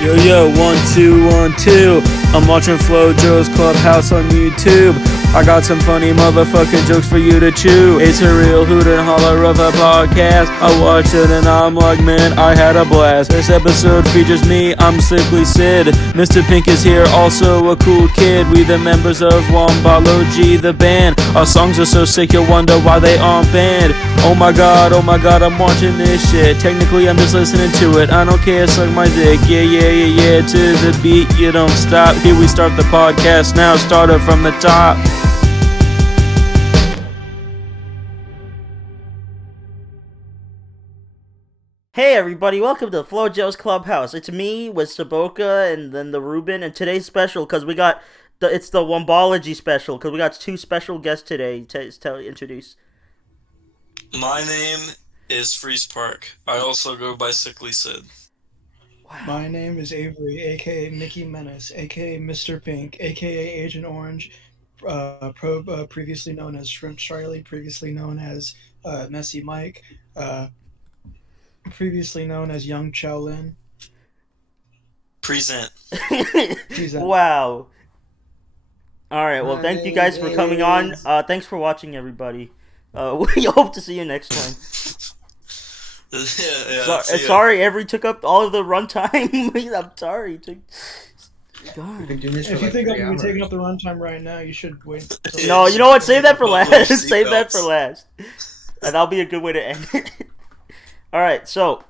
Yo, yo, 1, 2, 1, 2. I'm watching FlowJoe's Clubhouse on YouTube. I got some funny motherfucking jokes for you to chew. It's a real hoot and holler of a podcast. I watch it and I'm like, man, I had a blast. This episode features me, I'm Sickly Sid. Mr. Pink is here, also a cool kid. We the members of Wombology, the band. Our songs are so sick, you'll wonder why they aren't banned. Oh my god, I'm watching this shit. Technically, I'm just listening to it. I don't care, suck my dick. Yeah. To the beat, you don't stop. Here we start the podcast now. Start it from the top. Hey everybody, welcome to FlowJoe's Clubhouse. It's me with Saboka and then the Ruben, and today's special because we got it's the Wombology special because we got two special guests today to introduce. My name is Freezepark. I also go by Sickly Sid. Wow. My name is Avery, aka Mickey Menace, aka Mr. Pink, aka Agent Orange, previously known as Shrimp Charlie, previously known as Messy Mike, previously known as Young Shaolin. Present. Wow. Alright, well, thank you guys for coming on. Thanks for watching, everybody. We hope to see you next time. Sorry, Avery took up all of the runtime. I'm sorry. God. If you think I'm going to be taking up the runtime right now, you should wait. No, you know what? Save that for last. Save that for last. And that'll be a good way to end it. Alright, so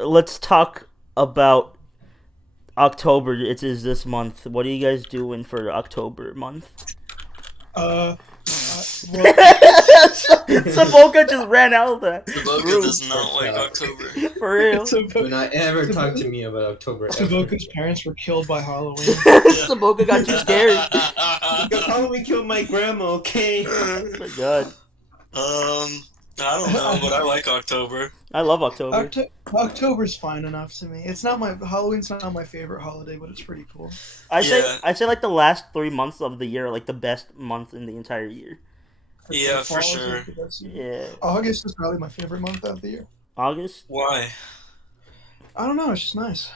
let's talk about October. It is this month. What are you guys doing for October month? Saboka just ran out of that. Saboka does not like October. For real. Do not ever talk to me about October. Saboka's parents were killed by Halloween. Saboka got too scared. Halloween killed my grandma, okay? Oh my god. I don't know, but I like October. I love October. October's fine enough to me. It's not Halloween's not my favorite holiday, but it's pretty cool. I say like the last 3 months of the year are like the best month in the entire year. Yeah, for sure. Yeah. August is probably my favorite month of the year. August? Why? I don't know, it's just nice.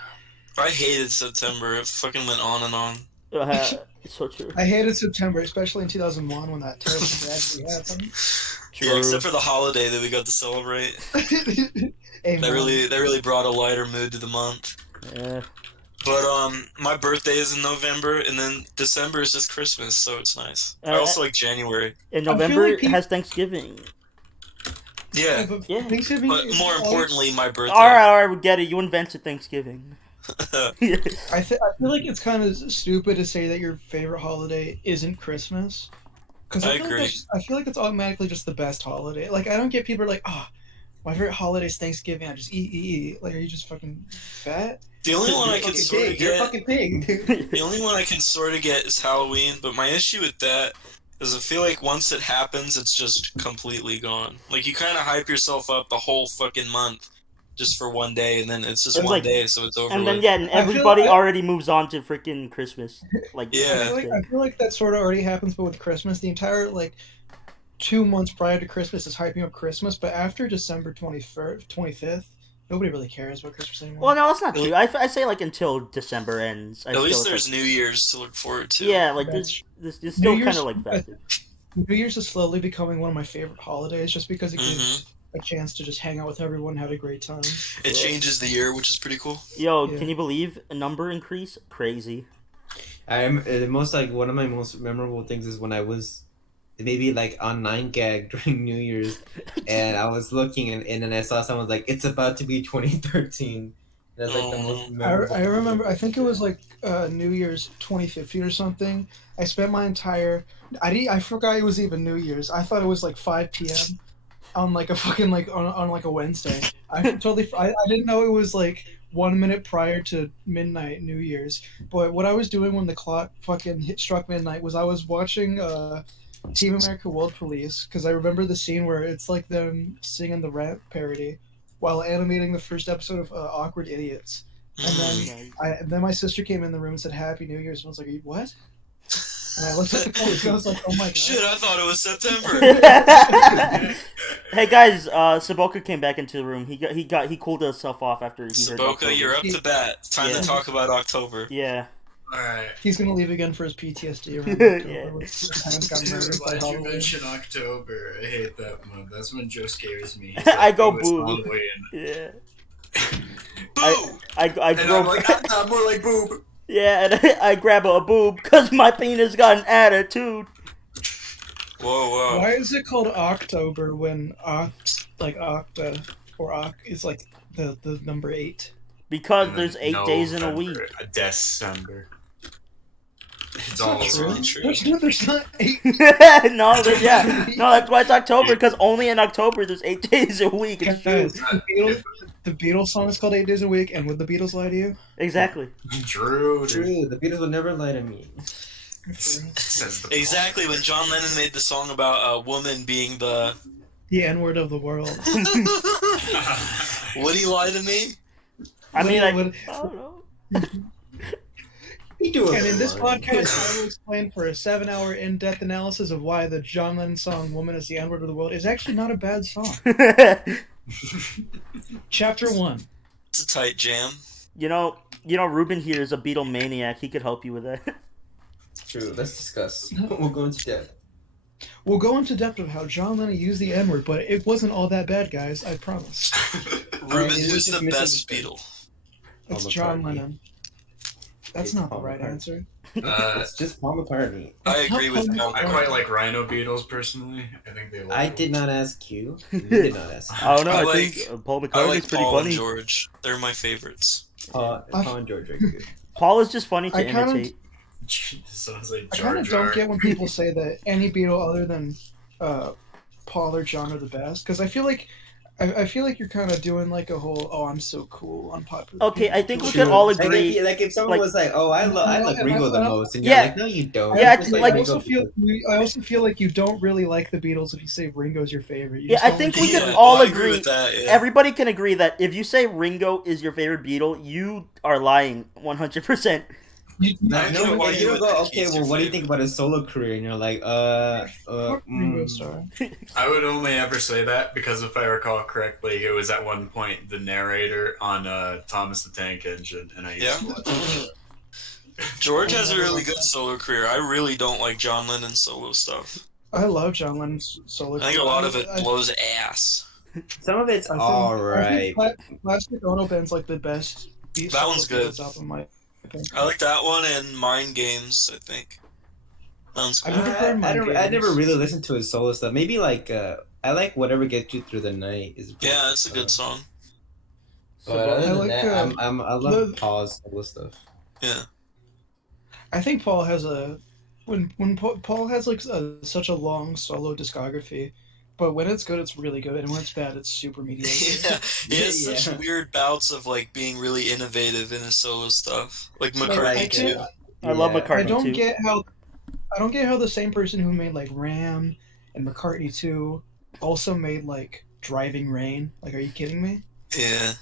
I hated September. It fucking went on and on. It's so true. I hated September, especially in 2001 when that terrible tragedy happened. Yeah, except for the holiday that we got to celebrate. That really brought a lighter mood to the month. Yeah. But my birthday is in November, and then December is just Christmas, so it's nice. I also like January. And November has Thanksgiving. Yeah. Thanksgiving. But more importantly, my birthday. Alright, we get it. You invented Thanksgiving. I feel like it's kind of stupid to say that your favorite holiday isn't Christmas. Because I feel like it's automatically just the best holiday. Like, I don't get people like, oh, my favorite holiday is Thanksgiving. I just eat. Like, are you just fucking fat? The only one I can sort of get. You're a fucking pig. The only one I can sort of get is Halloween, but my issue with that is I feel like once it happens, it's just completely gone. Like, you kind of hype yourself up the whole fucking month just for one day, and then it's just one day, so it's over. And then and everybody already moves on to freaking Christmas. Like, yeah. I feel like that sort of already happens, but with Christmas, the entire 2 months prior to Christmas is hyping up Christmas, but after December 25th, nobody really cares about Christmas anymore. Well, no, that's not true. I say until December ends. At least there's New Year's to look forward to. Yeah, this is still kind of festive. New Year's is slowly becoming one of my favorite holidays, just because it gives a chance to just hang out with everyone and have a great time. It changes the year, which is pretty cool. Yo, can you believe a number increase? Crazy. One of my most memorable things is when I was maybe on 9gag during New Year's, and I was looking and then I saw someone like, it's about to be 2013. That's the most memorable. I remember. I think it was New Year's 2015 or something. I spent my entire. I forgot it was even New Year's. I thought it was 5 p.m. on a fucking on a Wednesday. I didn't know it was 1 minute prior to midnight New Year's. But what I was doing when the clock fucking struck midnight was I was watching Team America World Police, because I remember the scene where it's them singing the rap parody while animating the first episode of Awkward Idiots. And then my sister came in the room and said Happy New Year's, and I was like, what? And I looked at the colors and I was like, oh my god. Shit, I thought it was September. Hey guys, Saboka came back into the room. He cooled himself off after he heard Saboka, October. you're up to bat. It's time Yeah. to talk about October. Yeah. Alright. He's gonna leave again for his PTSD around Yeah. October. When his parents got murdered by Why'd you Halloween. mention October? I hate that month. That's when Joe scares me. He's I go "Oh, it's boo." Halloween." Yeah. Boo! I And I'm grow. like, more like boob. Yeah, and I grab a boob because my penis got an attitude. Whoa, whoa. Why is it called October when Octa or Oc is like the number 8? Because there's 8 days in a week. December. It's all all true. wrong. There's not 8. No, that's why it's October. Because only in October there's 8 days a week. It's true. Guys, the Beatles song is called 8 Days a Week, and would the Beatles lie to you? Exactly. True. True, the Beatles would never lie to me. Says the Exactly, when John Lennon made the song about a woman being the... The N-word of the world. Would he lie to me? I mean, I Would- don't know. We do it. And in this podcast, I will explain for a 7-hour in-depth analysis of why the John Lennon song "Woman is the N-word of the World" is actually not a bad song. Chapter 1. It's a tight jam. You know, Ruben here is a Beatle maniac. He could help you with that. True, let's discuss. We'll go into depth. We'll go into depth of how John Lennon used the N-word, but it wasn't all that bad, guys. I promise. Ruben, it was who's just the best misunderstood. Beatle? It's Paul John McCartney. Lennon. That's It's not the Paul right McCartney. answer. It's just Paul McCartney. I agree with Paul I McCartney. quite like Rhino Beatles personally. I think they. I did not ask you. You did not ask. I don't know. I I, like- think Paul I McCartney's like pretty Paul and funny. George. They're my favorites. Paul and George are good. Paul is just funny to I kinda- imitate. Sounds like I kind Jar of Jar. don't get when people say that any Beatle other than Paul or John are the best, because I feel like you're kind of doing like a whole "oh, I'm so cool" unpopular. Okay, I think we True. could all Like agree. if, someone like- was like, "Oh, I like Ringo the most," and you're Yeah. like, "No, you don't." Yeah, You just like- I Ringo also feel like you don't really like the Beatles if you say Ringo's your favorite. You Yeah, just I don't think like we the can Beatles. all I agree. with that. Yeah. Everybody can agree that if you say Ringo is your favorite Beatle, you are lying 100%. No, I no, know why you you don't would go. think Okay, he's well, your what do you think favorite. about his solo career? And you're like, Fuck Ringo mm. Starr. I would only ever say that because if I recall correctly, it was at one point the narrator on Thomas the Tank Engine, and I used Yeah. to watch it. George has a really good solo career. I really don't like John Lennon's solo stuff. I love John Lennon's solo. I think a lot of it I- blows ass. Some of it's I think- all I right. think Plastic Ono Band's like the best beat That one's solo good. Beatles album, I think. I like that one and Mind Games, I think. That one's I've good. never heard I Mind never Games. really listened to his solo stuff. Maybe like I like Whatever Gets You Through the Night. Yeah, that's a good song. But other I than like, that, I love the- Paul's solo stuff. Yeah. I think Paul has Paul has like such a long solo discography, but when it's good, it's really good, and when it's bad, it's super mediocre. Yeah, he has Yeah. such weird bouts of like being really innovative in his solo stuff. Like Like, McCartney I too. can't- I love Yeah. McCartney I don't too. get how the same person who made like Ram and McCartney 2 also made like Driving Rain. Like, are you kidding me? Yeah.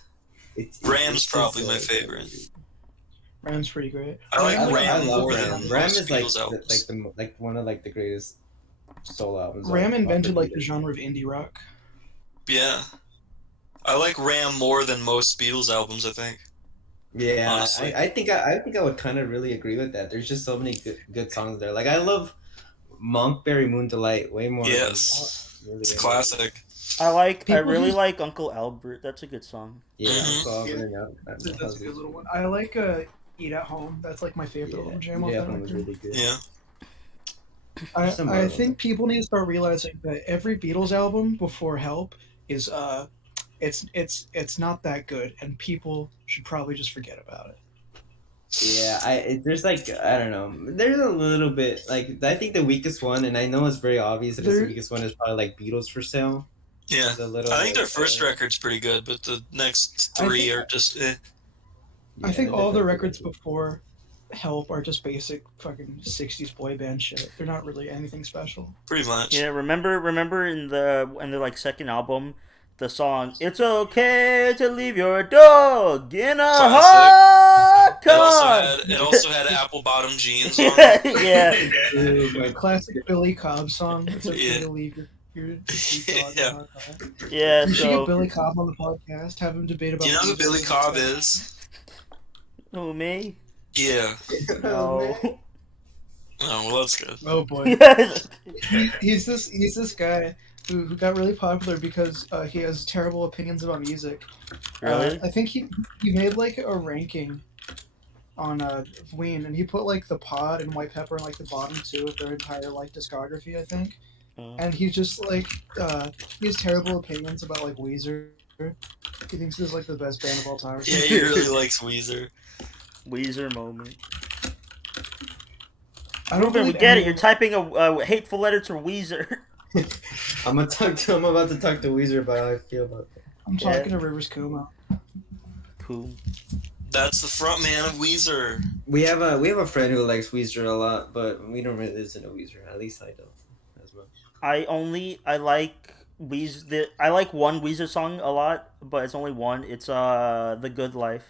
Ram's probably my favorite. Ram's pretty great. I like Ram, Ram I love more Ram. than Ram most is like Beatles albums. like one of like the greatest solo albums. Ram of invented like the years. genre of indie rock. Yeah. I like Ram more than most Beatles albums, I think. Yeah, honestly. I think I would kind of really agree with that. There's just so many good songs there. Like I love Monkberry Moon Delight way more. Yes. Than, really It's a classic. I People really just- like Uncle Albert. That's a good song. Yeah, Mhm. so I'll Yeah. bring it up. That's a good little one. I like Eat at Home. That's like my favorite little jam off Yeah, that that was record. really good. Yeah. Some I other think people need to start realizing that every Beatles album before Help is it's not that good, and people should probably just forget about it. Yeah, there's like I don't know. There's a little bit like I think the weakest one, and I know it's very obvious that it's the There- weakest one is probably like Beatles for Sale. Yeah. It's a little I think their bit, first record's pretty good, but the next I three think- are just eh. I think all the definitely records good. before Help are just basic fucking 60s boy band shit. They're not really anything special. pretty much. Yeah, remember in the like second album, the song "It's Okay to Leave Your Dog in a Classic. Hot It also had apple bottom jeans on it. Yeah. Classic Billy Cobb song. It's okay Yeah. to leave your sweet dog Yeah. in our car. Yeah, We should get so Billy Cobb on the podcast. Have him debate about. Do you know who music Billy and Cobb stuff. is? who me? Yeah. No. Oh, well, that's good. Oh boy. He's this guy who got really popular because he has terrible opinions about music. Really? I think he made like a ranking on Ween, and he put like the Pod and White Pepper in like the bottom two of their entire like discography, I think. And he's just like he has terrible opinions about like Weezer. He thinks this is like the best band of all time. Yeah, he really likes Weezer. Weezer moment. I don't Ruben, we believe get it. anyone- You're typing a hateful letter to Weezer. I'm about to talk to Weezer about how I feel about that. I'm talking to Rivers Kuma. Cool. That's the front man of Weezer. We have a friend who likes Weezer a lot, but we don't really listen to Weezer. At least I don't as much. I like Weezer. I like one Weezer song a lot, but it's only one. It's The Good Life.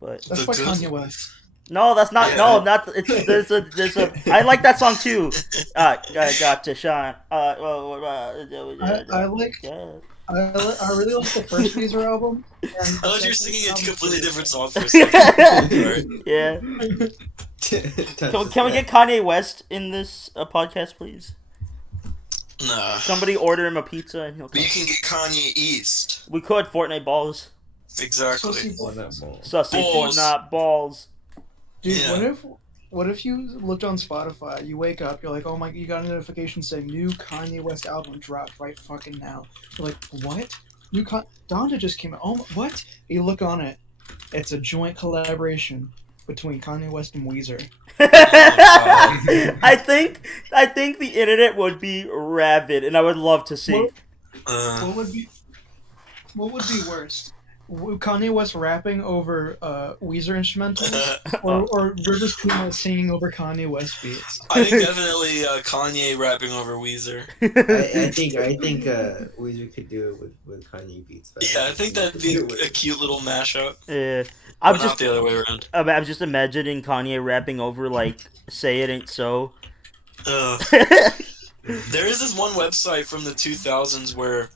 But That's The by Good Kanye Life. West. no, that's not. Yeah. No, not. It's there's a. I like that song too. I got to shine. I like. Yeah. I really like the first Weezer album. And I thought you were singing a completely different song for a Yeah. second. Yeah. Can we get Kanye West in this podcast, please? Nah. Somebody order him a pizza and he'll But you come. can get Kanye East. We could Fortnite balls. Exactly. Sussy Balls. Fortnite balls. Dude, Yeah. what if you looked on Spotify, you wake up, you're like, oh my, you got a notification saying new Kanye West album dropped right fucking now. You're like, what? Donda just came out. Oh, what? You look on it, it's a joint collaboration between Kanye West and Weezer. I think the internet would be rabid, and I would love to see. What would be worse? Kanye West rapping over Weezer instrumentals, or Rivers Kuma singing over Kanye West beats? I think definitely Kanye rapping over Weezer. I think Weezer could do it with Kanye beats. But Yeah, I think that'd be a cute little mashup. Yeah, But not the other way around. I'm just imagining Kanye rapping over like "Say It Ain't So." There is this one website from the 2000s where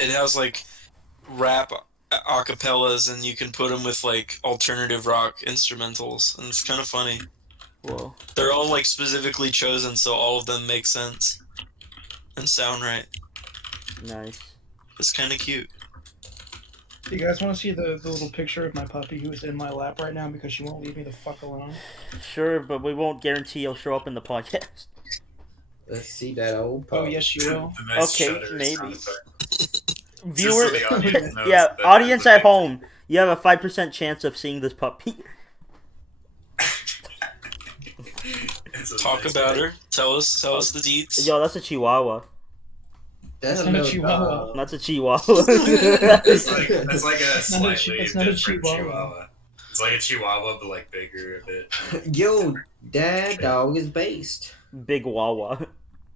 it has like rap acapellas, and you can put them with like alternative rock instrumentals, and it's kind of funny. Whoa. They're all like specifically chosen so all of them make sense and sound right. Nice. It's kind of cute. You guys want to see the little picture of my puppy who is in my lap right now because she won't leave me the fuck alone? Sure, but we won't guarantee he'll show up in the podcast. Let's see that old. Oh yes, you will. The nice Okay, shutter maybe. sound effect. Viewer, Just so the audience knows yeah, that audience they're at home, you have a 5% chance of seeing this puppy. It's a Talk nice about thing. her. Tell us the deets. Yo, that's a Chihuahua. That's not a Chihuahua. That's a Chihuahua. That's like a It's not a slightly it's not a different Chihuahua. Chihuahua. It's like a Chihuahua, but like bigger a bit. Yo, that dog is based. Big Wawa. Did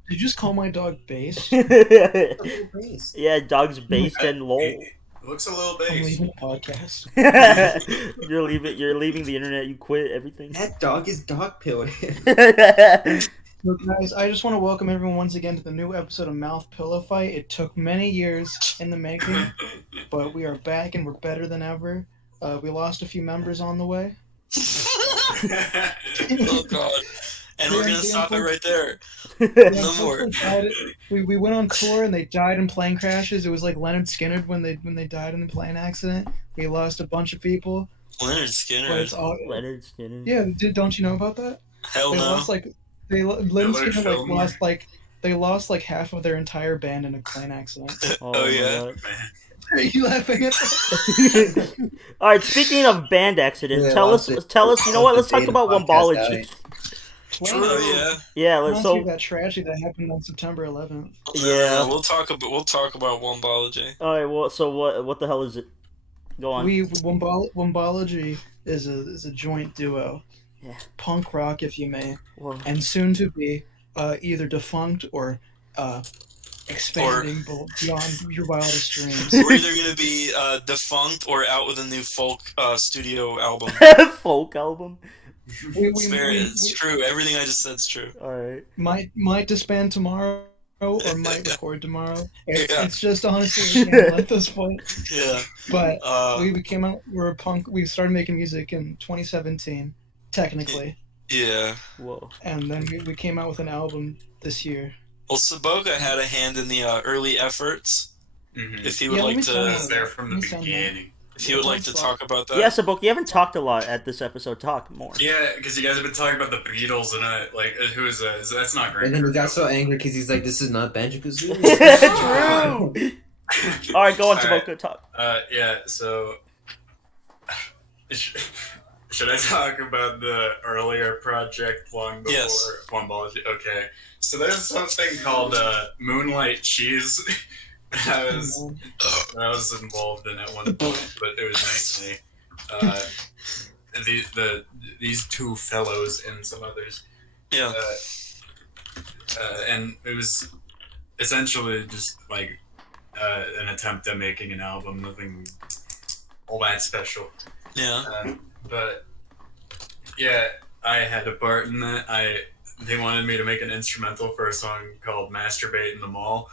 you just call my dog Base? Based. Yeah, dog's based and lol. It looks a little I'm base. leaving the podcast. You're leaving the internet, you quit everything. That dog is dog pilled. Look, guys, I just want to welcome everyone once again to the new episode of Mouth Pillow Fight. It took many years in the making, but we are back and we're better than ever. We lost a few members on the way. Oh god. And we're gonna stop it right there. Yeah, No more. We went on tour and they died in plane crashes. It was like Leonard Skinner when they died in the plane accident. We lost a bunch of people, Leonard but Skinner. it's all Leonard Skinner. yeah. Don't you know about that? Hell They no. lost like Leonard Leonard Skinner like Fillmore. lost like they lost like half of their entire band in a plane accident. Oh, my yeah. God. Man. Are you laughing at that? All right. Speaking of band accidents, Yeah, tell us. You know what? Let's talk about Wombology. True, yeah. Yeah. I want Let's. to hear So. that tragedy that happened on September 11th. Yeah. We'll talk about Wombology. All right. Well. So what the hell is it? Go on. Wombology is a joint duo, Yeah. punk rock if you may, Whoa. and soon to be either defunct or expanding beyond your wildest dreams. We're either gonna be defunct or out with a new folk studio album. Folk album. It's true. Everything I just said is true. All right. Might disband tomorrow or might record tomorrow. Yeah. It's just honestly we can't at this point. Yeah. But we came out. We're a punk. We started making music in 2017, technically. Yeah. Whoa. And then we came out with an album this year. Well, Saboka had a hand in the early efforts. Mm-hmm. If he would Yeah, let like me to, tell I you. was there from the Let me sound beginning. if you would like to talk about that. Yeah, Sabok, you haven't talked a lot at this episode. Talk more. Yeah, because you guys have been talking about the Beatles and who is that? That's not great. And then he got so angry because he's like, "This is not Banjo-Kazooie." True. All right, go on, All Sabok. right. Talk. Yeah. So, should I talk about the earlier project long before Yes. Wombology? Okay. So there's something called Moonlight Cheese. I was involved in at one point, but it was mainly these two fellows and some others. Yeah. And it was essentially just like an attempt at making an album, nothing all that special. Yeah. But yeah, I had a part in that. They wanted me to make an instrumental for a song called "Masturbate in the Mall,"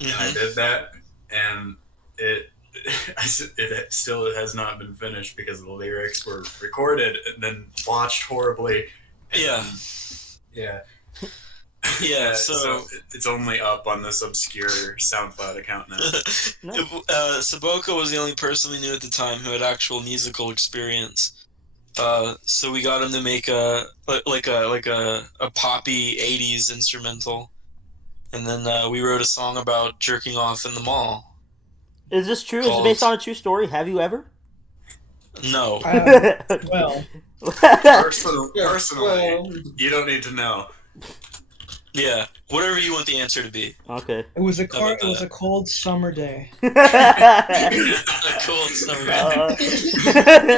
and I did that, and it still has not been finished because the lyrics were recorded and then botched horribly. And Yeah. Yeah. Yeah. So it's only up on this obscure SoundCloud account now. Saboka was the only person we knew at the time who had actual musical experience. So we got him to make a poppy '80s instrumental, and then we wrote a song about jerking off in the mall. Is this true? Is it based on a true story? Have you ever? No. Well, Personally, you don't need to know. Yeah. Whatever you want the answer to be. Okay. it was a cold summer day. A cold summer.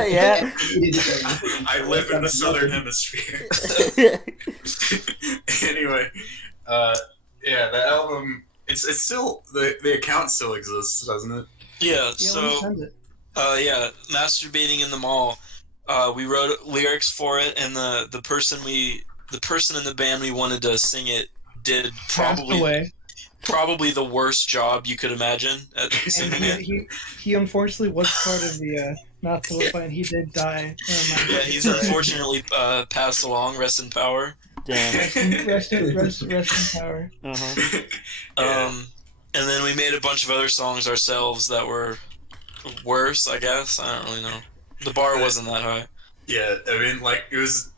Yeah. I live in the southern hemisphere. Anyway, yeah, the album. It's still the account still exists, doesn't it? Yeah. Yeah, let me So send it. yeah, masturbating in the mall. We wrote lyrics for it, and the person in the band we wanted to sing it did Passed away. probably the worst job you could imagine at And singing it. he unfortunately was part of the not to look and he did die. Yeah, he's unfortunately passed along. Rest in power. Damn. Rest in power. Uh-huh. And then we made a bunch of other songs ourselves that were worse, I guess. I don't really know. The bar wasn't that high. Yeah, I mean, like it was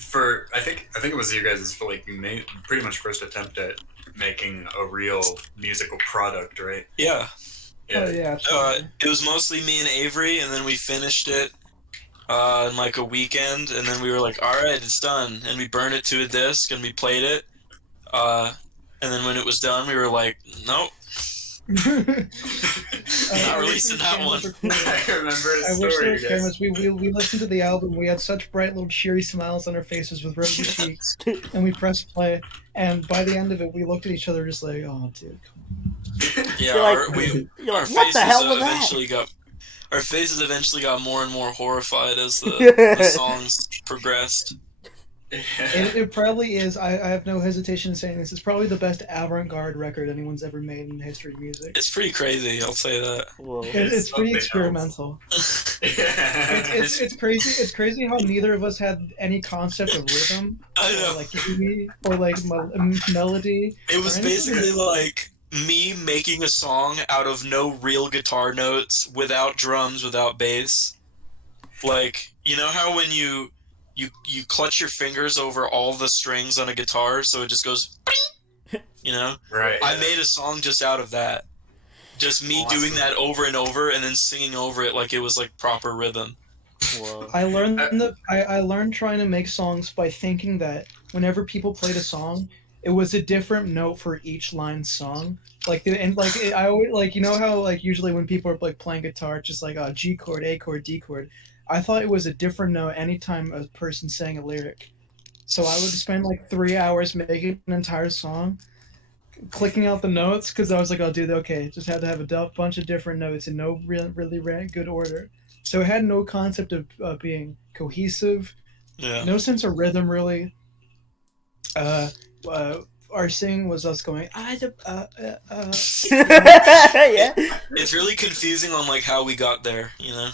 for I think it was you guys' pretty much first attempt at making a real musical product, right? Yeah. Oh yeah. Absolutely. It was mostly me and Avery, and then we finished it in like a weekend, and then we were like, all right, it's done. And we burned it to a disc, and we played it. And then when it was done, we were like, nope. Not releasing that one. I remember a I wish there story, was guys. cameras. We listened to the album. We had such bright little cheery smiles on our faces with rosy cheeks, and we pressed play. And by the end of it, we looked at each other just like, "Oh, dude, come on." Yeah, You're like, our what the hell was that? Our faces eventually got more and more horrified as the songs progressed. It probably is. I have no hesitation in saying this. It's probably the best avant-garde record anyone's ever made in the history of music. It's pretty crazy, I'll say that. Whoa. It's pretty something experimental. It's crazy. It's crazy how neither of us had any concept of rhythm, I know. or like key, or like melody. It was or anything. basically like me making a song out of no real guitar notes, without drums, without bass. Like, you know how when you clutch your fingers over all the strings on a guitar so it just goes, you know? Right. I made a song just out of that. Just me doing that over and over and then singing over it like it was like proper rhythm. Whoa. I learned trying to make songs by thinking that whenever people played a song, it was a different note for each line song. I always like, you know how like usually when people are like playing guitar, it's just like G chord, A chord, D chord. I thought it was a different note anytime a person sang a lyric. So I would spend like 3 hours making an entire song, clicking out the notes because I was like, I'll do that. Okay, just had to have a bunch of different notes in no really good order. So it had no concept of being cohesive, Yeah. no sense of rhythm really. Our sing was us going, yeah. It's really confusing on like how we got there, you know.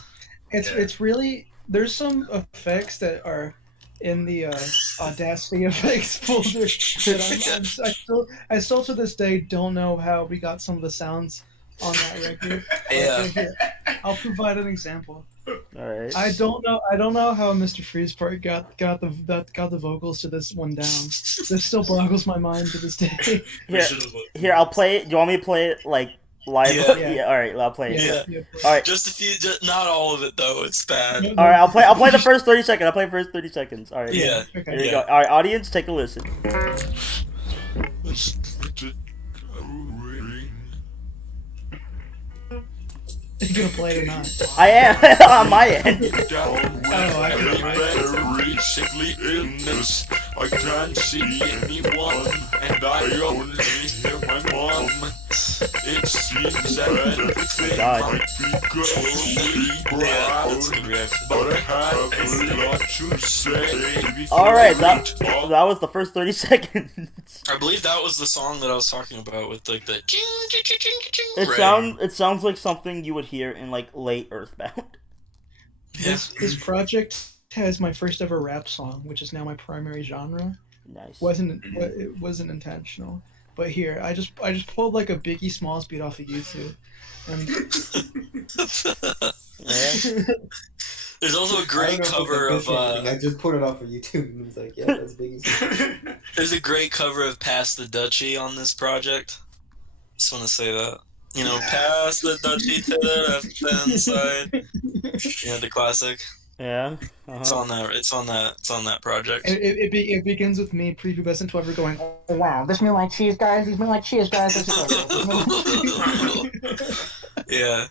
It's really, there's some effects that are in the Audacity effects folder that I still to this day don't know how we got some of the sounds on that record. Yeah. Here, I'll provide an example. All right. I don't know how Mr. Freezepark got the vocals to this one down. This still boggles my mind to this day. Here, I'll play it. Do you want me to play it like live? Yeah. All right, I'll play it. Yeah. All right. Just a few, not all of it though. It's bad. All right, I'll play the first 30 seconds. I'll play the first 30 seconds. All right. Yeah. Okay. Here we go. All right, audience, take a listen. Are you gonna play it or not? I am on my end. I can't see anyone, and I only hear my mom. It seems that everything God. might be going brown, but I have a lot to say. All right, that was the first 30 seconds. I believe that was the song that I was talking about with like the ching ching ching ching ching. It sounds like something you would hear in like late Earthbound. This project has my first ever rap song, which is now my primary genre. Nice. It wasn't intentional, but here I just pulled like a Biggie Smalls beat off of YouTube, and There's also a great cover of. I just pulled it off of YouTube and was like, yeah, that's Biggie. There's a great cover of "Pass the Dutchie" on this project. Just want to say that. You know, pass the Dutchie to the left hand side. You know, the classic. Yeah. It's on that. It's on that project. it begins with me prepubescent 12 going, oh wow, this meal like cheese, guys. These meal like cheese, guys. Yeah.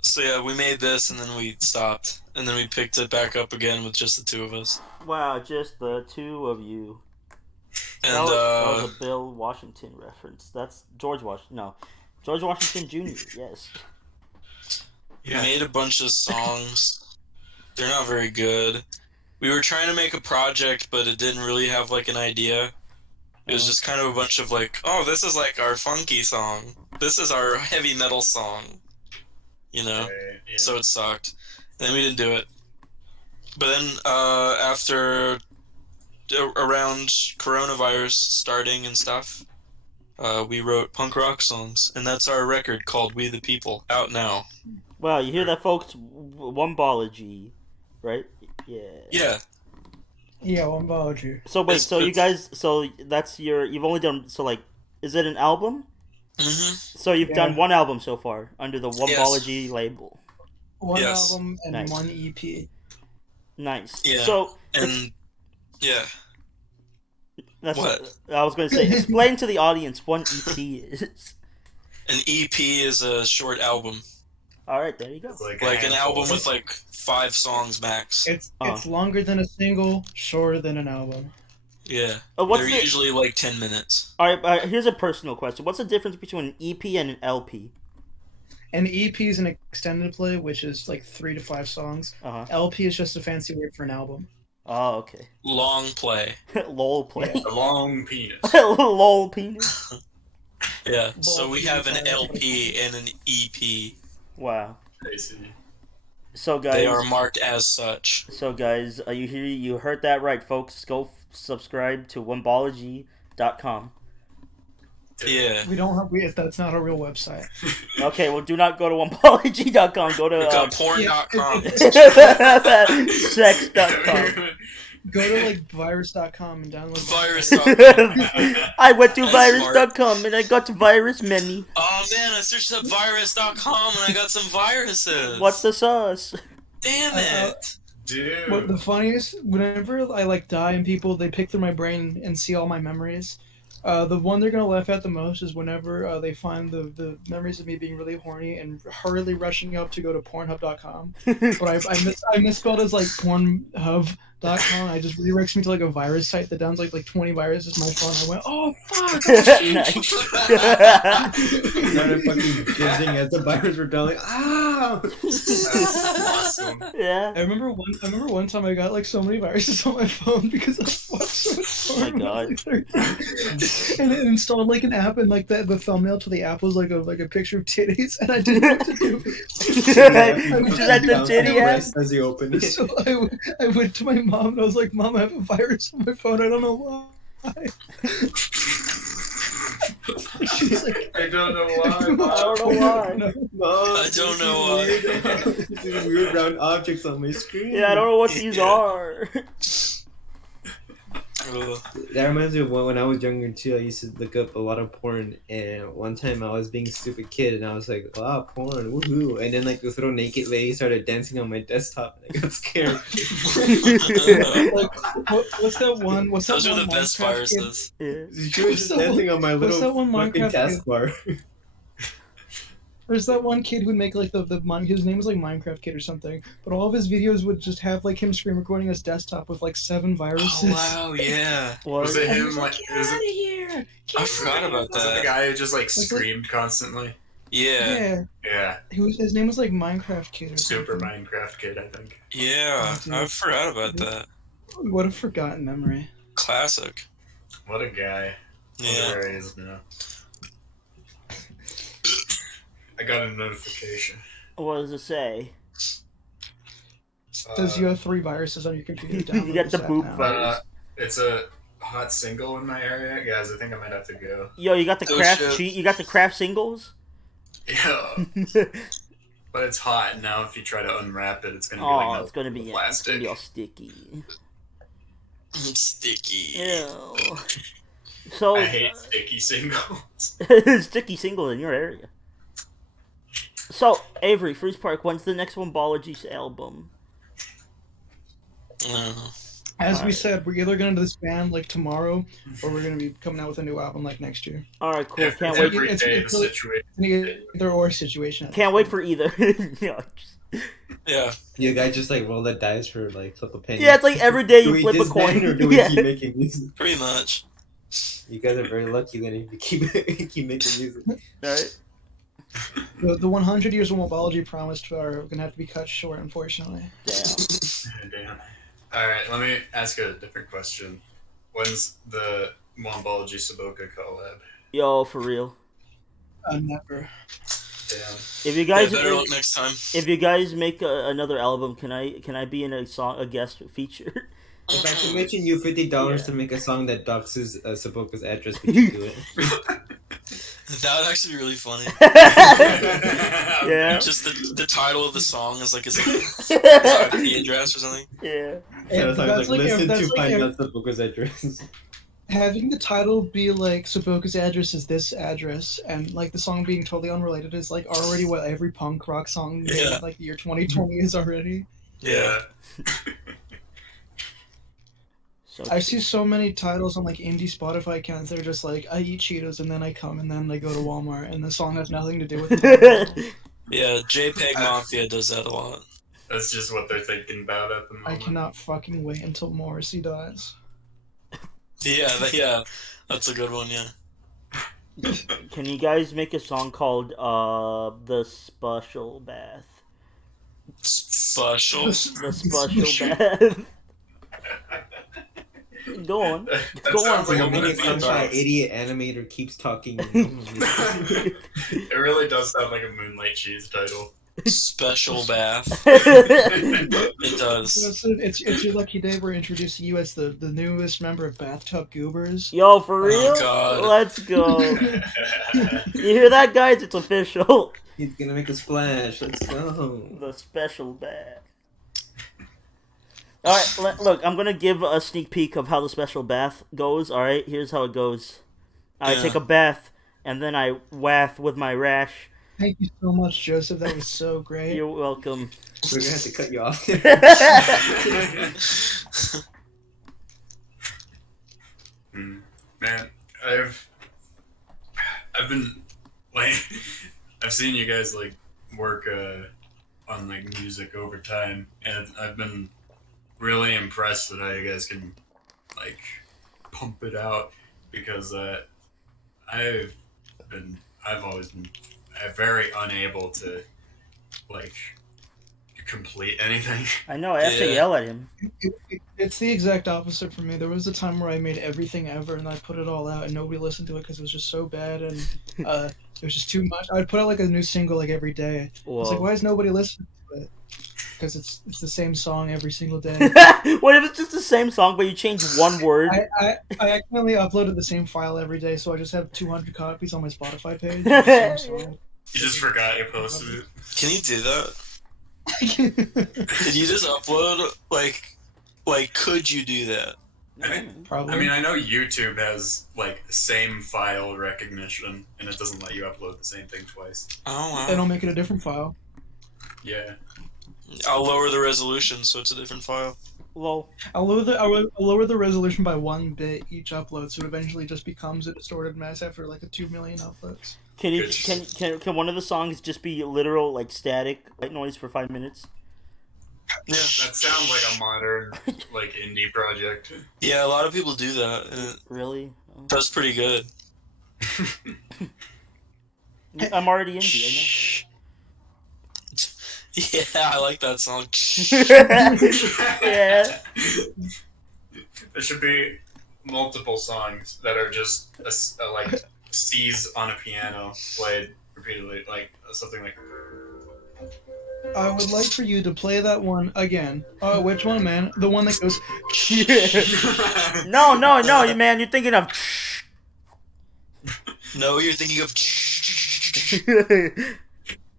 So yeah, we made this and then we stopped, and then we picked it back up again with just the two of us. Wow, just the two of you. And that was a Bill Washington reference. That's George Washington. No, George Washington Jr. Yes. We made a bunch of songs. They're not very good. We were trying to make a project, but it didn't really have like an idea. It was just kind of a bunch of like, oh, this is like our funky song. This is our heavy metal song. You know? Yeah. So it sucked. Then we didn't do it. But then after around coronavirus starting and stuff, we wrote punk rock songs, and that's our record called We the People, out now. Wow, you hear that, folks? Wombology, right? Yeah. Yeah. Yeah, Wombology. So wait, so you guys, so that's you've only done, so like, is it an album? Mm-hmm. So you've done one album so far under the Wombology label. One Yes. album and Nice. one EP. Nice. Yeah. So And yeah. that's What? I was going to say. Explain to the audience what EP is. An EP is a short album. All right, there you go. It's like Like an album with like 5 songs max. It's longer than a single, shorter than an album. Yeah. What's They're the- usually like 10 minutes. All right, here's a personal question. What's the difference between an EP and an LP? An EP is an extended play, which is like 3 to 5 songs. LP is just a fancy word for an album. Oh, okay. Long play. Lol play. a long penis. Lol penis. Yeah. So we have an LP and an EP. Wow. I see. So guys, They are marked as such. So guys, you heard that right, folks. Go subscribe to Wombology.com. Yeah. We don't have. That's not a real website. Okay, well, do not go to Wombology.com. Go to Look up porn.com. sex.com. Go to like virus.com and download Virus.com. I went to That's virus.com and I got virus many. Oh man, I searched up virus.com and I got some viruses. What's the sauce? Damn it. Dude. What the funniest? Whenever I like die and people they pick through my brain and see all my memories, The one they're gonna laugh at the most is whenever they find the memories of me being really horny and hurriedly rushing up to go to Pornhub.com, but I misspelled as like Pornhub.com. I just redirects me to like a virus site that downloads like 20 viruses my phone. I went, oh fuck! Nice. Started fucking jizzing as the virus were done. Ah! That's awesome. Yeah. I remember one time I got like so many viruses on my phone because I watched so much porn. Oh my God. And it installed like an app, and like the thumbnail to the app was like a picture of titties, and I didn't know what to do. Just at the titty app. As you open it. So I went to my mom and I was like, Mom, I have a virus on my phone. I don't know why. She's like, I don't know why. I don't know why. Mom, I don't know why. These weird round objects on my screen. Yeah, I don't know what these are. Ugh. That reminds me of when I was younger too. I used to look up a lot of porn, and one time I was being a stupid kid, and I was like, "Wow, porn, woohoo!" And then like this little naked lady started dancing on my desktop, and I got scared. like, what's that one? What's that Those one are the best Minecraft kid? viruses. Yeah. She was just dancing on my what's little that one fucking Minecraft taskbar. There's that one kid who'd make like his name was like Minecraft Kid or something, but all of his videos would just have like him screen recording his desktop with like 7 viruses. Oh wow, yeah. Was it And he him? was Like, get was out of it, here! I forgot about was it the that. guy who just like like- screamed constantly? Yeah. Yeah, His name was like Minecraft Kid or Super something. Minecraft Kid, I think. Yeah. I forgot about that. What a forgotten memory. Classic. What a guy. Yeah. Where he is now. I got a notification. What does it say? Says you have 3 viruses on your computer. You Download got this the app boop now. But it's a hot single in my area, guys. I think I might have to go. Yo, you got the Oh, craft shit. cheat? You got the craft singles? Yeah, but it's hot now. If you try to unwrap it, it's gonna be like Oh, no it's gonna be plastic. all sticky. Sticky. Ew. So I hate sticky singles. sticky single in your area. So Avery, Freezepark, when's the next Wombology album? As we Alright. said, we're either gonna disband like tomorrow, or we're gonna be coming out with a new album like next year. All right, cool. Every Can't wait. day It's the really- situation. It's an either or situation. Can't wait for either. Yeah, Yeah. You guys just like roll the dice for like flip a penny. yeah, it's like every day Do you we flip a disband coin. or do we Yeah. keep making music? Pretty much. You guys are very lucky then if you keep making music. Right. The 100 years of Wombology promised are gonna have to be cut short, unfortunately. Damn. Damn. All right, let me ask a different question. When's the Wombology Saboka collab? Yo, for real. Never. Damn. If you guys, Yeah, better luck next time. if you guys make another album, can I be in a guest feature? If I can mention you $50 Yeah. to make a song that doxes Saboka's address, would you do it? That would actually be really funny. Yeah. Just the title of the song is like his the address or something. Yeah. Yeah, And so I that's was like, like, listen that's to like find out Saboka's address. having the title be like Saboka's address is this address, and like the song being totally unrelated is like already what every punk rock song made, Yeah. like the year 2020 is already. Yeah. So I see so many titles on like indie Spotify accounts that are just like I eat Cheetos and then I come and then I go to Walmart and the song has nothing to do with it. Yeah, JPEG Mafia does that a lot. That's just what they're thinking about at the I moment. cannot fucking wait until Morrissey dies. Yeah, that's a good one. Yeah. Can you guys make a song called The Special Bath? Special. The Special Bath. Go on. That Go sounds on. like a Mini movie. Sunshine idiot animator keeps talking. It really does sound like a Moonlight Cheese title. Special bath. Yo, It does. It's your lucky day. We're introducing you as the newest member of Bathtub Goobers. for real? God. Let's go. You hear that, guys? It's official. He's gonna make a splash. Let's go. The Special Bath. Alright, look, I'm gonna give a sneak peek of how the Special Bath goes. Alright, here's how it goes. I Yeah. take a bath, and then I wath with my rash. Thank you so much, Joseph. That was so great. You're welcome. We're gonna have to cut you off. Man, I've been like, I've seen you guys like work on like music over time, and I've been really impressed with how you guys can like pump it out because I've always been very unable to like complete anything. I know. I have to Yeah. yell at him. It's the exact opposite for me. There was a time where I made everything ever, and I put it all out, and nobody listened to it because it was just so bad, and it was just too much. I'd put out like a new single like every day. I was like, Whoa. why is nobody listening to it? Because it's the same song every single day. What if it's just the same song, but you change one word? I accidentally uploaded the same file every day, so I just have 200 copies on my Spotify page. Of the same song. You just forgot you posted it. Can you do that? Did you just upload like could you do that? Probably. I mean, I know YouTube has like same file recognition, and it doesn't let you upload the same thing twice. Oh wow. Then I'll make it a different file. Yeah. I'll lower the resolution so it's a different file. Lol. I'll lower the resolution by 1 bit each upload, so it eventually just becomes a distorted mess after like 2 million uploads. Can you can one of the songs just be literal like static white noise for 5 minutes? Yeah. That sounds like a modern like indie project. Yeah, a lot of people do that. And Really? Oh. that's pretty good. I'm already indie. Yeah, I like that song. I know. Yeah. There should be multiple songs that are just like C's on a piano played repeatedly, like something like. I would like for you to play that one again. Which one, man? The one that goes. No, man. You're thinking of. No, you're thinking of.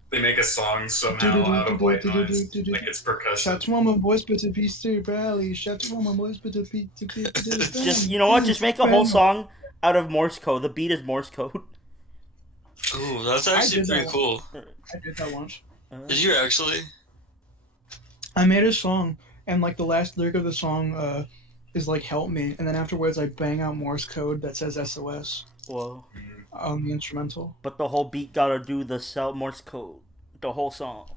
They make a song somehow out of white noise, like it's percussion. Shout to all my boys, but to be still rally. Shout to all my boys, but to be Just you know what? Just make a whole song out of Morse code. The beat is Morse code. Ooh, that's actually did pretty that cool. I did that once. Did you actually? I made a song, and like the last lyric of the song is like "Help me," and then afterwards I bang out Morse code that says SOS Whoa. on the instrumental. But the whole beat gotta do the cell Morse code. The whole song.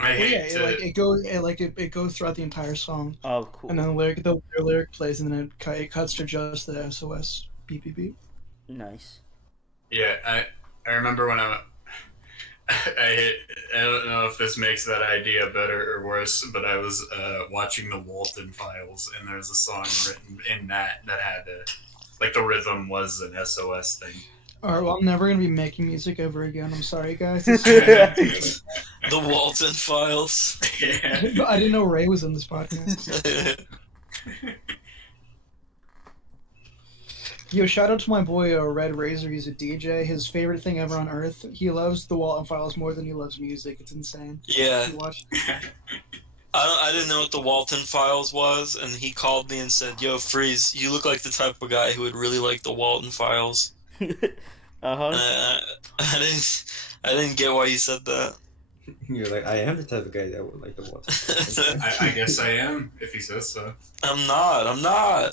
I hate Yeah, to. it goes throughout the entire song, Oh, cool. and then the lyric plays, and then it cuts to just the SOS beep beep beep. Nice. Yeah, I remember when I don't know if this makes that idea better or worse, but I was watching the Walton Files, and there's a song written in that had like the rhythm was an SOS thing. Alright, well, I'm never gonna be making music ever again. I'm sorry, guys. The Walton Files. Yeah. I didn't know Ray was in this podcast. Yo, shout out to my boy Red Razor. He's a DJ. His favorite thing ever on earth. He loves the Walton Files more than he loves music. It's insane. Yeah. You watch. I didn't know what the Walton Files was, and he called me and said, "Yo, Freeze, you look like the type of guy who would really like the Walton Files." Uh-huh. I didn't get why he said that. You're like, I am the type of guy that would like the water. I guess I am, if he says so. I'm not.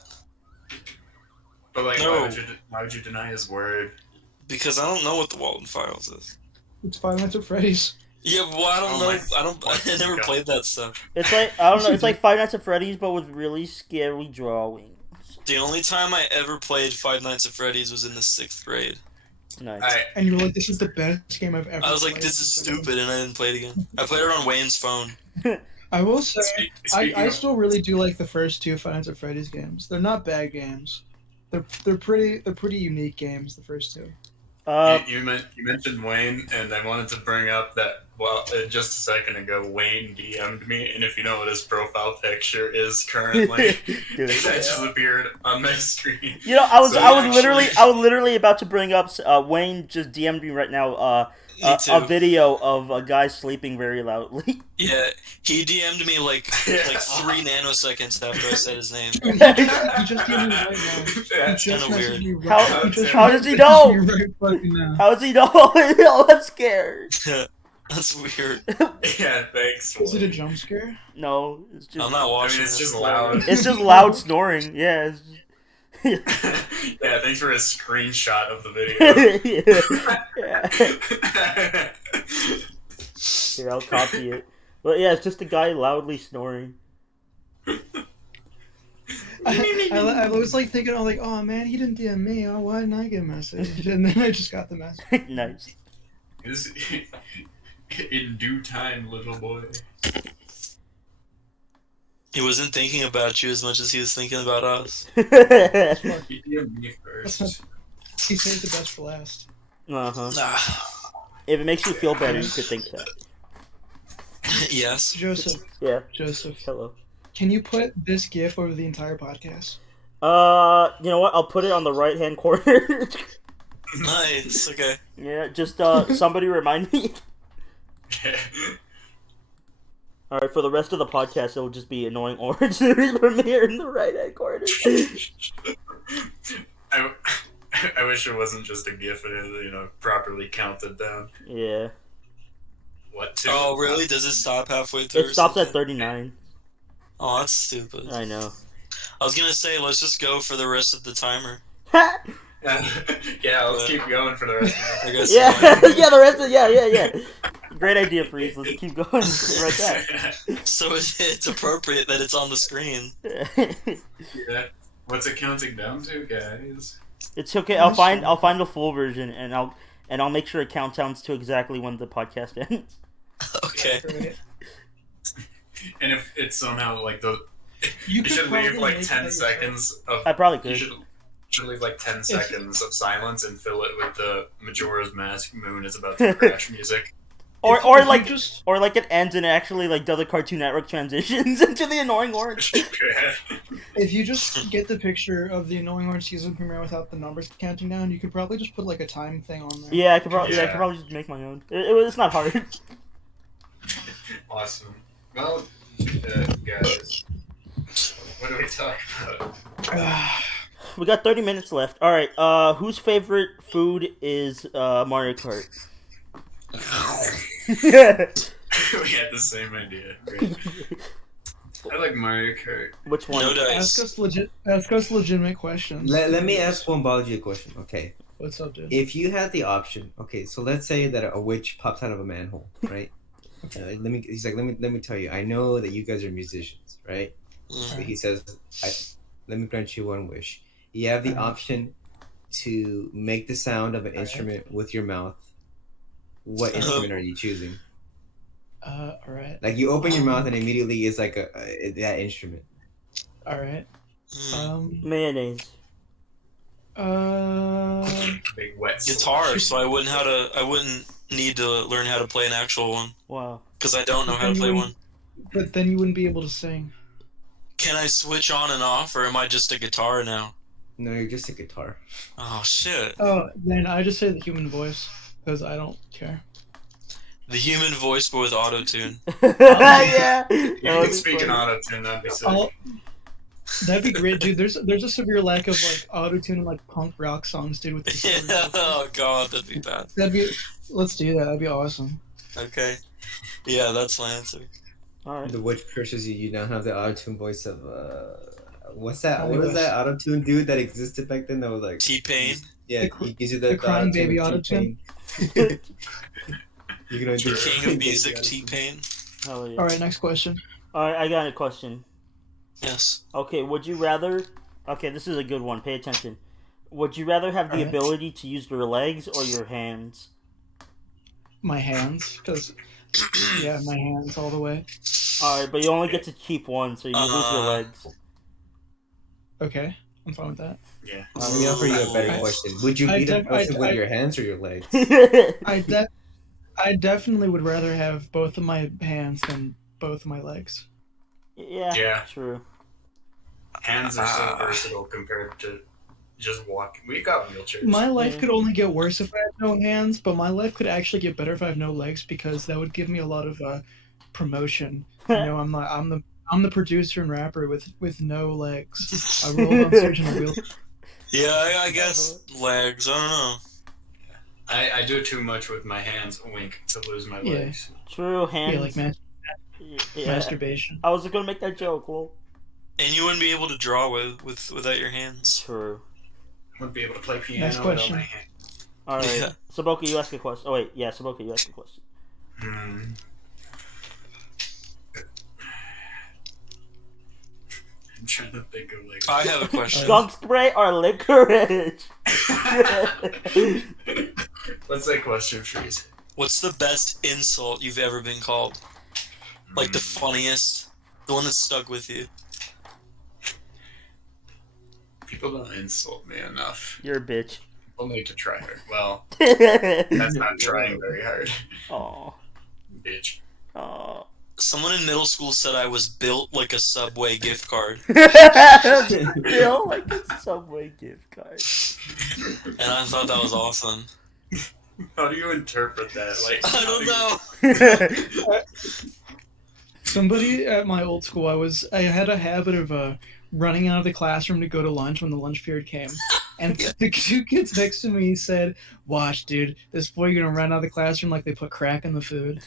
But like, No. why would you deny his word? Because I don't know what the Walton Files is. It's Five Nights at Freddy's. Yeah, well, I don't Oh know. my- I never God. played that stuff. It's like I don't know. It's like Five Nights at Freddy's, but with really scary drawings. The only time I ever played Five Nights at Freddy's was in the 6th grade. Nice. And you're like, this is the best game I've ever I was like, played. this is stupid, and I didn't play it again. I played it on Wayne's phone. I will say, Speaking I of- still really do like the first two Five Nights at Freddy's games. They're not bad games. They're pretty unique games. The first two. You mentioned Wayne, and I wanted to bring up that just a second ago, Wayne DM'd me, and if you know what his profile picture is currently, Dude, that just appeared on my screen. You know, I was So literally about to bring up Wayne just DM'd me right now Me too. a video of a guy sleeping very loudly. Yeah, he DM'd me like 3 nanoseconds after I said his name. He just gave me right now. That's He just kinda messaged weird. me right- How- he just how does he messaged know? me right fucking now. How does he know? Oh, I'm scared. That's weird. Yeah, thanks. Is it a jump scare? No, it's just I'm not I watching mean, it's this. just loud. it's just loud snoring. Yeah. Yeah, thanks for a screenshot of the video. Yeah. Here, I'll copy it. But yeah, it's just a guy loudly snoring. I was like thinking, oh, like, oh man, he didn't DM me. Oh, why didn't I get a message? And then I just got the message. Nice. In due time, little boy. He wasn't thinking about you as much as he was thinking about us. He DM'd me first. He saved the best for last. Uh-huh. Ah, If it makes you feel better, you could think that. yes. Joseph, Yeah. Hello. Can you put this GIF over the entire podcast? You know what? I'll put it on the right-hand corner. Nice. Okay. Yeah, just, somebody remind me. Alright, for the rest of the podcast, it'll just be annoying orange premiere in the right-hand corner. I wish it wasn't just a GIF and properly counted down. Yeah. What? To? Oh, really? Does it stop halfway through? It stops at 39. Oh, that's stupid. I know. I was gonna say, let's just go for the rest of the timer. Yeah, let's keep going for the rest of I guess. Yeah, yeah, the rest of yeah. Great idea, Freeze. Let's keep going right back. So it's appropriate that it's on the screen. Yeah. What's it counting down to, guys? It's okay. I'll find the full version and I'll make sure it counts down to exactly when the podcast ends. Okay. And if it's somehow like You you should leave probably like make 10 that seconds of. I probably You could. should leave like 10 seconds of silence and fill it with the Majora's Mask Moon is about to crash music. Or If like you just or like it ends and it actually like does the Cartoon Network transitions into the annoying orange. if you just get the picture of the annoying orange season premiere without the numbers counting down, you could probably just put like a time thing on there. Yeah, I could probably Yeah. just make my own. It's not hard. Awesome. Well, guys, what are we talking about? We got 30 minutes left. All right. Whose favorite food is Mario Kart? We had the same idea. Great. I like Mario Kart. Which one? No dice. Ask us legitimate questions. Let me ask Wombology a question. Okay, What's up, dude? if you had the option, okay, so let's say that a witch pops out of a manhole, right? He's like, let me tell you, I know that you guys are musicians, right? So he says, let me grant you one wish. You have the option to make the sound of an instrument with your mouth. What instrument are you choosing? Alright. Like you open your mouth and immediately it's like that instrument. Alright. Mayonnaise. Big wet Guitar, so I wouldn't need to learn how to play an actual one Wow. because I don't know how to play one. But then you wouldn't be able to sing. Can I switch on and off, or am I just a guitar now? No, you're just a guitar. Oh shit! Oh, then I just say the human voice because I don't care. The human voice, but with auto tune. Yeah. You That would can be speak in funny. auto-tune, that'd be sick. That'd be great, dude. There's a severe lack of like auto-tune and like punk rock songs, dude. With Yeah. the Oh god, that'd be bad. Let's do that. That'd be awesome. Okay. Yeah, that's my answer. All right. The witch curses you. You don't have the auto-tune voice of what's that? Kanye What was West. that auto-tune dude that existed back then? That was like T-Pain. yeah, The he gives you the crying auto-tune baby with auto-tune. T-Pain. You're gonna do The king of music, T-Pain. Hell yeah. All right, next question. All right. I got a question. Yes. Okay. Would you rather? Okay, this is a good one. Pay attention. Would you rather have the Alright. ability to use your legs or your hands? My hands, because yeah, my hands all the way. All right, but you only get to keep one, so you lose your legs. Okay, I'm fine with that. Yeah. Let me offer you a better I- question. Would you I beat a def- person I- with I- your hands or your legs? I definitely would rather have both of my hands than both of my legs. Yeah. Yeah. True. Hands are so versatile compared to just walking. We got wheelchairs. My life Yeah. could only get worse if I had no hands, but my life could actually get better if I have no legs because that would give me a lot of promotion. You know, I'm the producer and rapper with no legs. I roll on stage in a wheel. Yeah, I guess legs. I don't know. I do too much with my hands, wink, to lose my Yeah. legs. True. Hands. Yeah, like Yeah. masturbation. I was gonna make that joke. Well. And you wouldn't be able to draw without your hands. True. Wouldn't be able to play piano Next without question. my hand. All right, Yeah. Saboka, you ask a question. Oh wait, yeah, Saboka, you ask a question. I'm trying to think of like. I have a question. Skunk spray or licorice? What's that question, Freeze? What's the best insult you've ever been called? Like the funniest, the one that stuck with you. People don't insult me enough. You're a bitch. People need to try hard. Well, that's not trying very hard. Aw. Bitch. Aw. Someone in middle school said I was built like a Subway gift card, Bill, like a Subway gift card. and I thought that was awesome. How do you interpret that? Like, I don't know. Somebody at my old school, I had a habit of running out of the classroom to go to lunch when the lunch period came. And the two kids next to me said, "Watch, dude, this boy gonna run out of the classroom like they put crack in the food."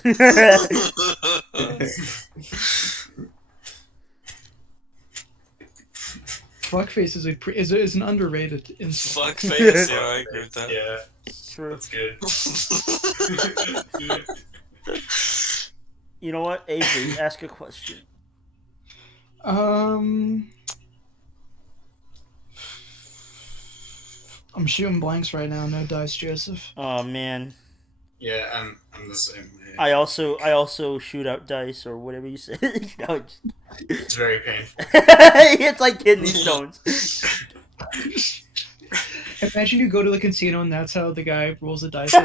Fuckface is an underrated insult. Fuck face. Yeah, I agree with that. Yeah, True. that's good. You know what, Avery, ask a question. I'm shooting blanks right now. No dice, Joseph. Oh man. Yeah, I'm the same way. I also shoot out dice or whatever you say. No, It's very painful. it's like kidney stones. Imagine you go to the casino and that's how the guy rolls the dice. Yeah,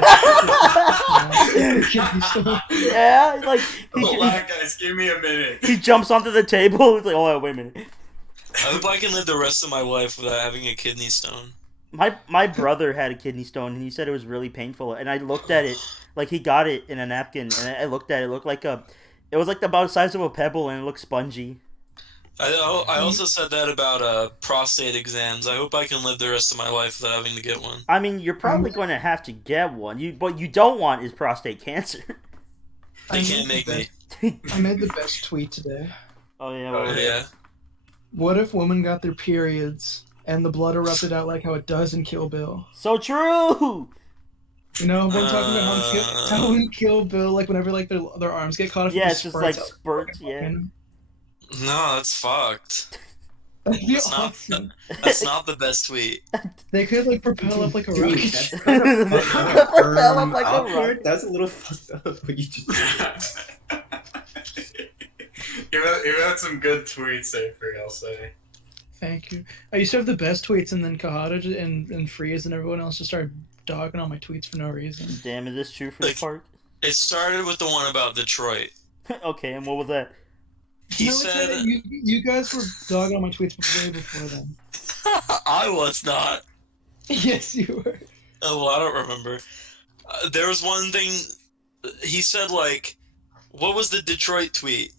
like Hold on, guys, give me a minute. he jumps onto the table. He's like, oh wait a minute. I hope I can live the rest of my life without having a kidney stone. My brother had a kidney stone and he said it was really painful. And I looked at it, like he got it in a napkin, and I looked at it. It looked like it was like about the size of a pebble, and it looked spongy. I also said that about prostate exams. I hope I can live the rest of my life without having to get one. I mean, you're probably going to have to get one. What you don't want is prostate cancer. They can't make me. I made the best tweet today. Oh yeah. Oh yeah. What if women got their periods and the blood erupted out like how it does in Kill Bill? So true. You know, we're talking about how in Kill Bill, like whenever like their arms get caught up. Yeah, it's just like spurts. Yeah. No, that's fucked. That'd be That's awesome. That's not the best tweet. They could like propel up like a Dude, rocket. that's kind of Propel up like a awkward. rocket. That's a little fucked up. What you just You've had some good tweets, Avery, I'll say. Thank you. I used to have the best tweets, and then Kahada and Freeze and everyone else just started dogging on my tweets for no reason. Damn, is this true for the part? It started with the one about Detroit. Okay, and what was that? He No, said, you guys were dogging on my tweets way before then. I was not. Yes, you were. Oh, well, I don't remember. There was one thing. He said, like, what was the Detroit tweet?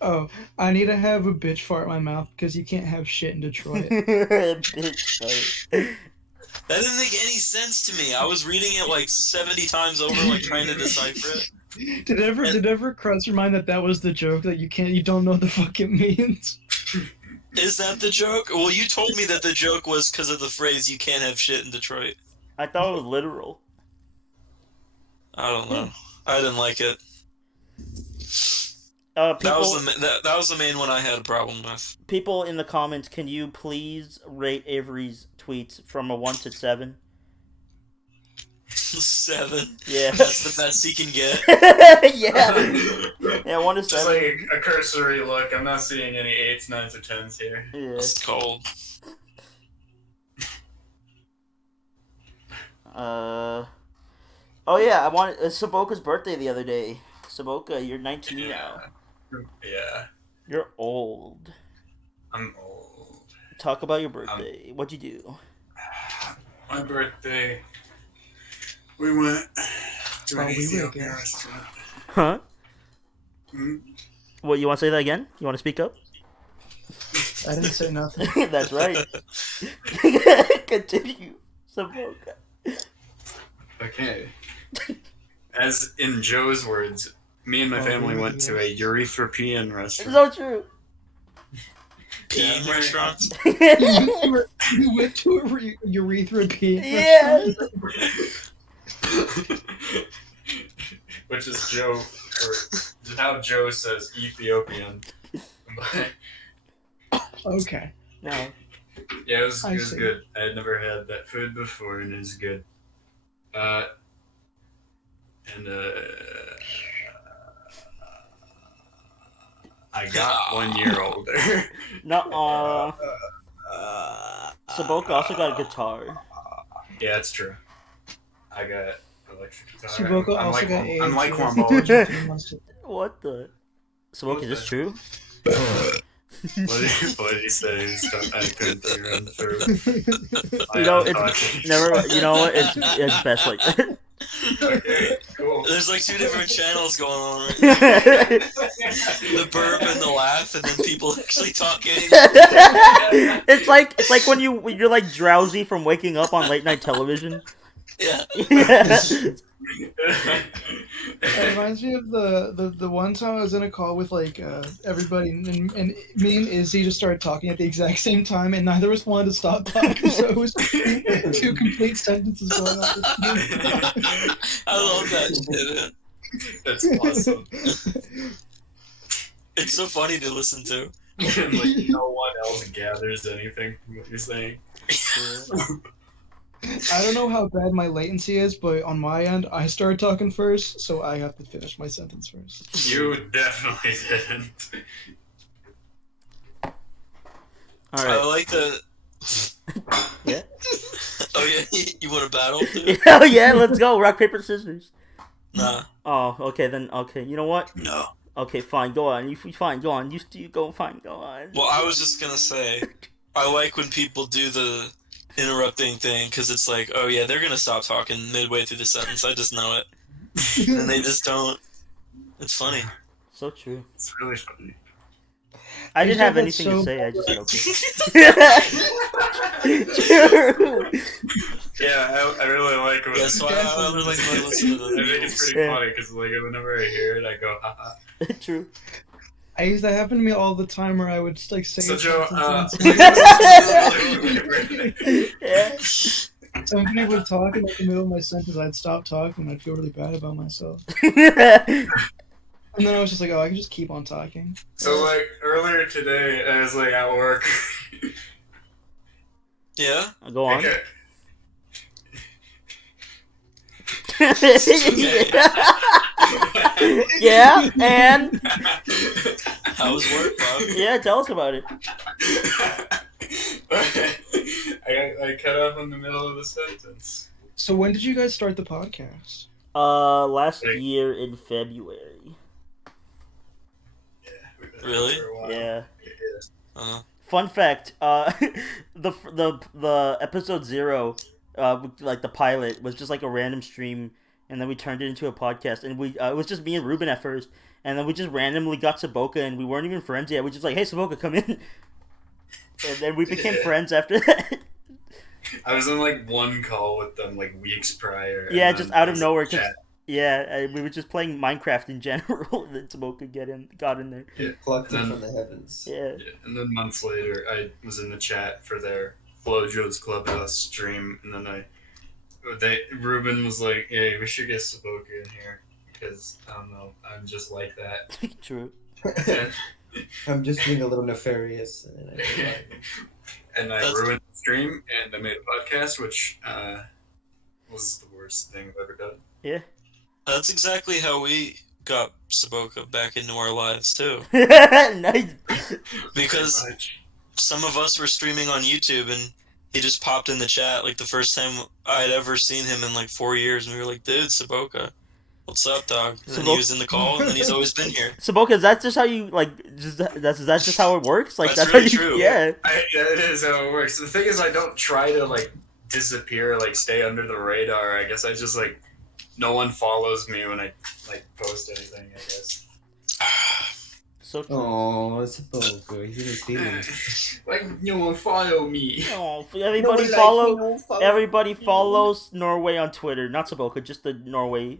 Oh, I need to have a bitch fart in my mouth because you can't have shit in Detroit. Bitch, sorry. That didn't make any sense to me. I was reading it like 70 times over, like trying to decipher it. Did it ever cross your mind that was the joke, that you don't know what the fuck it means? Is that the joke? Well, you told me that the joke was because of the phrase "you can't have shit in Detroit." I thought it was literal. I don't know. I didn't like it. People, That was the main one I had a problem with. People in the comments, can you please rate Avery's tweets from a 1 to 7? 7. Yeah. That's the best he can get. Yeah, 1 to 7. Just like a cursory look. I'm not seeing any 8s, 9s, or 10s here. Yeah. It's cold. Oh yeah, it's Saboka's birthday the other day. Saboka, you're 19 now. Yeah. You're old. I'm old. Talk about your birthday. What'd you do? My birthday. We went to an we Ethiopian went, restaurant. Huh? Hmm? What, you want to say that again? You want to speak up? I didn't say nothing. That's right. Continue, Saboka. Okay. As in Joe's words, me and my family went to a Eurythropean restaurant. It's so true. peeing restaurants. You went to a urethra peeing Yeah. restaurant? Which is Joe, or how Joe says Ethiopian. Okay. No. Yeah, it was I good. see. Good. I had never had that food before, and it was good. I got 1 year older. No. Saboka also got a guitar. Yeah, it's true. I got electric guitar. Suboka I'm also like, got I'm like AIDS. Wombology. What the? Saboka, is this true? What did he say? I couldn't figure him through. You know, it's never. You know what? It's best like that. Okay, cool. There's like two different channels going on right now. The burp and the laugh, and then people actually talking. It's like when you're like drowsy from waking up on late night television. Yeah. Yeah. It reminds me of the one time I was in a call with like everybody, and me and Izzy just started talking at the exact same time, and neither of us wanted to stop talking, so it was two complete sentences going on. I love that shit. That's awesome. It's so funny to listen to. Like no one else gathers anything from what you're saying. I don't know how bad my latency is, but on my end, I started talking first, so I have to finish my sentence first. You definitely didn't. All I right. like the. Yeah. Oh yeah, you want to battle? Dude? Hell yeah! Let's go. Rock paper scissors. Nah. Oh, okay then. Okay, you know what? No. Okay, fine. Go on. You fine. Go on. You go. Fine. Go on. Well, I was just gonna say, I like when people do the interrupting thing because it's like, oh yeah, they're gonna stop talking midway through the sentence. I just know it, and they just don't. It's funny. So true. It's really funny. I didn't have That's anything to so- say. I just said okay. True. Yeah, I really like it. Yeah, so I really like to listen to I think the it's pretty funny because like whenever I hear it, I go, haha. True. That happened to me all the time, where I would just like say. So Joe, Yeah. Somebody would talk in like, the middle of my sentence, I'd stop talking, and I'd feel really bad about myself. And then I was just like, oh, I can just keep on talking. So like earlier today, I was like at work. Yeah. Go on. Okay. Yeah, and How was work, Bob? yeah, tell us about it. I cut off in the middle of the sentence. So when did you guys start the podcast? Last Like- year in February. Yeah, we've been at it Really? for a while. Yeah. Uh-huh. Fun fact, the episode 0, like the pilot was just like a random stream, and then we turned it into a podcast, and it was just me and Ruben at first, and then we just randomly got Saboka, and we weren't even friends yet. We just like, hey Saboka, come in, and then we became friends after that. I was on like one call with them like weeks prior. and Yeah, then just out I of was nowhere, in 'cause- chat. Yeah, we were just playing Minecraft in general, and then Saboka got in there. Plucked it Then- from the heavens. Yeah. Yeah, and then months later, I was in the chat for their FlowJoe's Clubhouse stream, and then Ruben was like, "Hey, we should get Saboka in here because I don't know, I'm just like that." True. I'm just being a little nefarious. And then And I That's- ruined the stream, and I made a podcast, which was the worst thing I've ever done. Yeah. That's exactly how we got Saboka back into our lives too. Nice. Because Pretty much. some of us were streaming on YouTube and he just popped in the chat like the first time I'd ever seen him in like 4 years, and we were like, dude, Saboka, what's up, dog? And then he was in the call, and then he's always been here. Saboka, is that just how you like? Is that just how it works? Like That's how really you, true. Yeah. Yeah, it is how it works. The thing is, I don't try to like disappear, like stay under the radar. I guess I just like no one follows me when I like post anything. I guess. So true. oh, it's a Bogo. He's in his feelings. Like no one follow me. Oh, everybody Everybody follows Norway on Twitter. Not Saboka, just the Norway.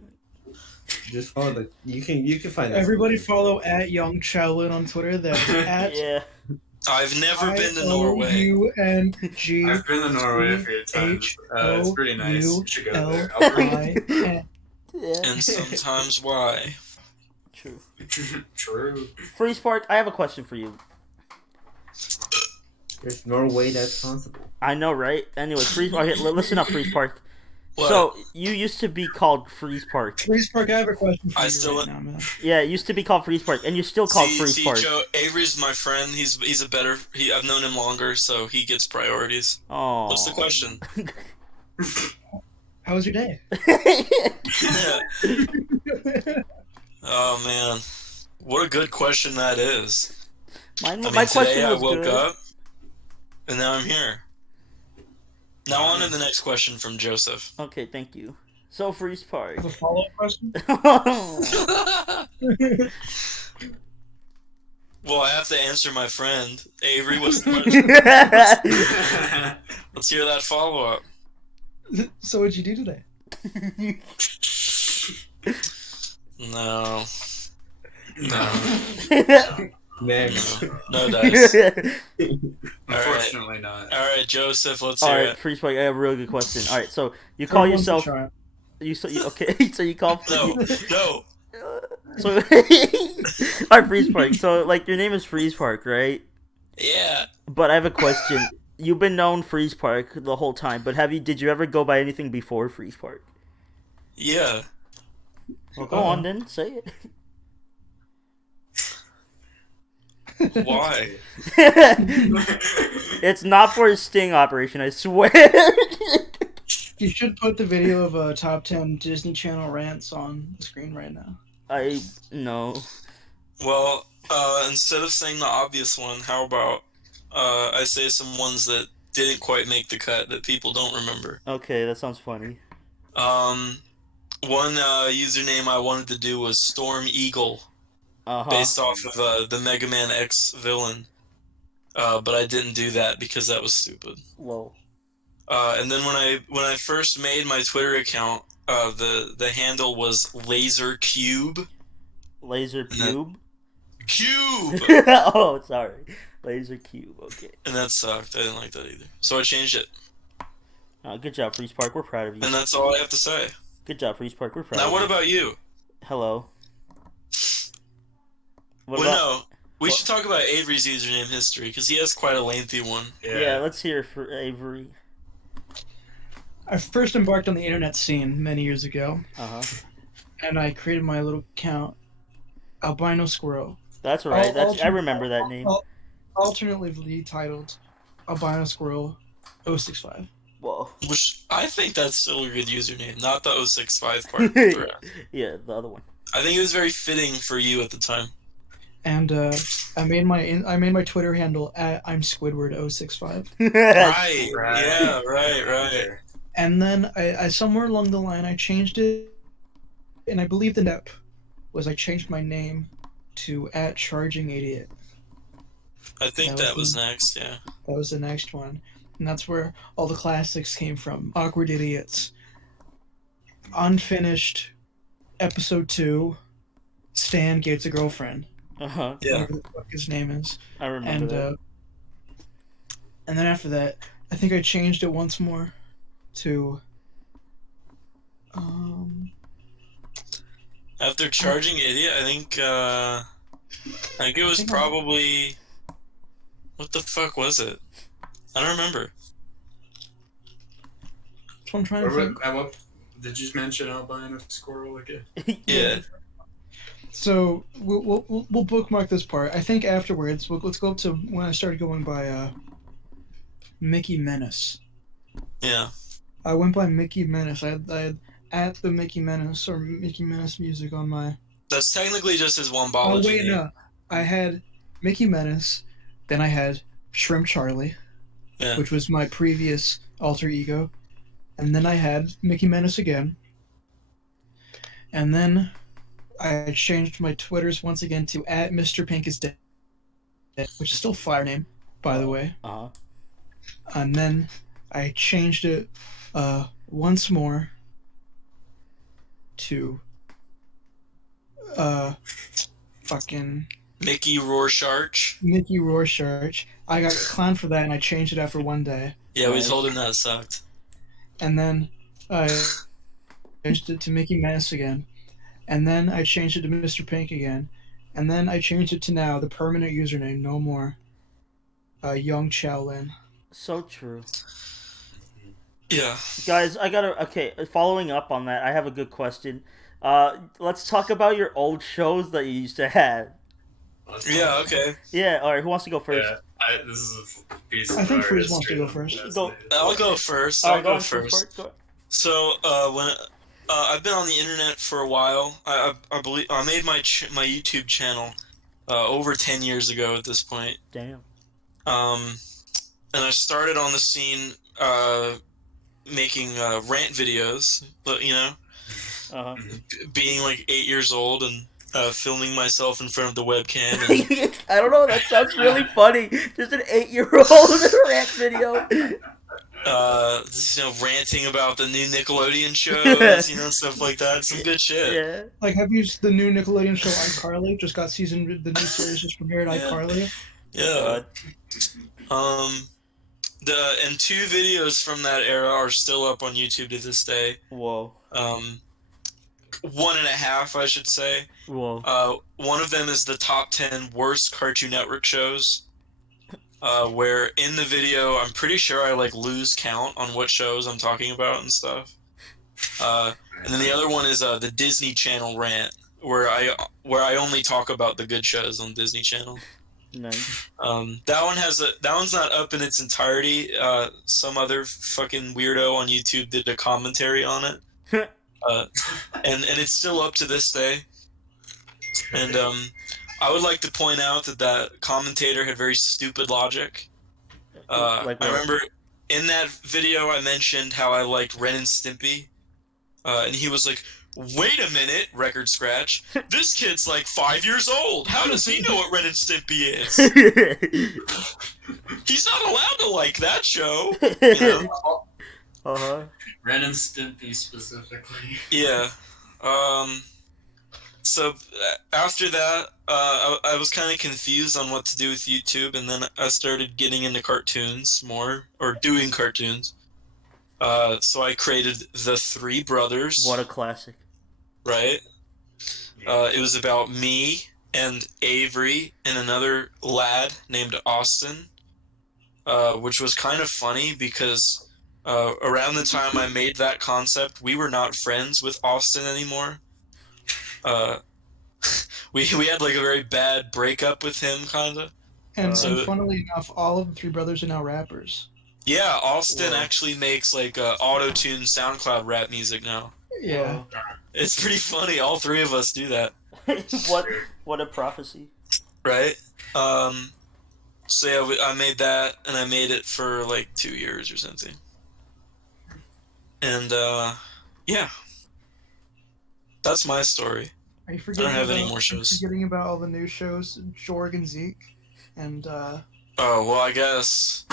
Just follow the. You can find us. Everybody follow at Young Chalin on Twitter. That's at Yeah. I've never been to Norway. IOUNG. I've been to Norway a few times. It's pretty nice. You should go there. I'll bring you. Yeah. And sometimes why? True. True. Freezepark, I have a question for you. There's no way that's possible. I know, right? Anyway, Freezepark. Listen up, Freezepark. What? So you used to be called Freezepark. Freezepark, I have a question for I you still- right now, man. Yeah, it used to be called Freezepark, and you're still called See, Freezepark. Joe, Avery's my friend. He's a better. I've known him longer, so he gets priorities. Oh. What's the question? How was your day? Oh man, what a good question that is. My I mean, question today I was woke good. up, and now I'm here. Now on to the next question from Joseph. Okay, thank you. So Freezepark. Have a follow-up question? Well, I have to answer my friend Avery. What's the question? Let's hear that follow up. So what'd you do today? No. No. Next. No dice. Unfortunately not. All right, Joseph. Let's All hear right, it. Freezepark. I have a really good question. All right, so you call Everyone's yourself. trying. Okay? So you call. No. So, all right, Freezepark. So, like, your name is Freezepark, right? Yeah. But I have a question. You've been known Freezepark the whole time, but did you ever go by anything before Freezepark? Yeah. Well, go on then, say it. Why? It's not for a sting operation, I swear. You should put the video of top 10 Disney Channel rants on the screen right now. I no. Well, instead of saying the obvious one, how about I say some ones that didn't quite make the cut that people don't remember. Okay, that sounds funny. One username I wanted to do was Storm Eagle, based off of the Mega Man X villain. But I didn't do that because that was stupid. Whoa. And then when I first made my Twitter account, the handle was Laser Cube. Laser Cube? Cube! Oh, sorry. Laser Cube, okay. And that sucked. I didn't like that either. So I changed it. Good job, Freezepark. We're proud of you. And that's all I have to say. Good job, Freezepark. We're proud Now, of what you. about you? Hello. What Well, about... no. We should talk about Avery's username history, because he has quite a lengthy one. Yeah, let's hear it for Avery. I first embarked on the internet scene many years ago, and I created my little account, Albino Squirrel. That's right. I remember that name. Alternatively titled Albino Squirrel 065. Whoa. Which, I think that's still a good username, not the 065 part. Yeah, the other one. I think it was very fitting for you at the time. And I made my Twitter handle at I'm Squidward 065. Right. Yeah, right. And then I somewhere along the line I changed it, and I believe the step was I changed my name to at Charging Idiot. I think that was next, yeah. That was the next one, and that's where all the classics came from. Awkward Idiots, Unfinished, Episode 2, Stan Gates a Girlfriend. Yeah. Whatever the fuck his name is. I remember that. And then after that, I think I changed it once more to After Charging Idiot, I think it was probably... What the fuck was it? I don't remember. That's what I'm trying to think. Did you mention Albino Squirrel again? Yeah. So we'll bookmark this part. I think afterwards, let's go up to when I started going by Mickey Menace. Yeah. I went by Mickey Menace. I had at the Mickey Menace or Mickey Menace music on my. That's technically just his Wombology. Oh wait, no. I had Mickey Menace, then I had Shrimp Charlie, which was my previous alter ego, and then I had Mickey Menace again, and then I changed my Twitters once again to at Mr. Pink is Dead, which is still a fire name, by the way. And then I changed it once more to fucking Mickey Rorschach. Mickey Rorschach. I got clowned for that, and I changed it after one day. Yeah, we Nice. told him that sucked. And then I changed it to Mickey Mouse again. And then I changed it to Mr. Pink again. And then I changed it to now, the permanent username, no more. Young Shaolin. So true. Yeah. Guys, okay, following up on that, I have a good question. Let's talk about your old shows that you used to have. Yeah, okay. Yeah, alright, who wants to go first? Yeah, this is a piece of I think our Freeze wants history to go that first. fascinated Go. I'll go first. Alright, I'll go on, first. Go. So, when I've been on the internet for a while. I believe I made my YouTube channel over 10 years ago at this point. Damn. And I started on the scene making rant videos, but Uh-huh. being like 8 years old and filming myself in front of the webcam. And, I don't know, that sounds really funny. Just an 8-year-old rant video. ranting about the new Nickelodeon shows, stuff like that. Some good shit. Yeah. Like, have you the new Nickelodeon show iCarly? Just got the new series just premiered, iCarly. Yeah. And 2 videos from that era are still up on YouTube to this day. Whoa. 1.5, I should say. Whoa. One of them is the top 10 worst Cartoon Network shows. Where in the video, I'm pretty sure I lose count on what shows I'm talking about and stuff. And then the other one is the Disney Channel rant, where I only talk about the good shows on Disney Channel. Nice. That one's not up in its entirety. Some other fucking weirdo on YouTube did a commentary on it. And it's still up to this day. And I would like to point out that commentator had very stupid logic. I remember in that video I mentioned how I liked Ren and Stimpy, and he was like, "Wait a minute, record scratch. This kid's like 5 years old. How does he know what Ren and Stimpy is? He's not allowed to like that show." Uh-huh. Ren and Stimpy specifically. Yeah. So after that, I was kind of confused on what to do with YouTube, and then I started getting into cartoons more, or doing cartoons. So I created The Three Brothers. What a classic. Right? It was about me and Avery and another lad named Austin, which was kind of funny because around the time I made that concept, we were not friends with Austin anymore. We had a very bad breakup with him, kinda. And funnily enough, all of the Three Brothers are now rappers. Yeah, Austin actually makes auto-tune SoundCloud rap music now. Yeah. It's pretty funny. All 3 of us do that. What a prophecy. Right? So yeah, I made that, and I made it for 2 years or something. And yeah. That's my story. Are you I forgetting don't have any more shows. Forgetting about all the new shows, Jorg and Zeke, and Oh, well, I guess.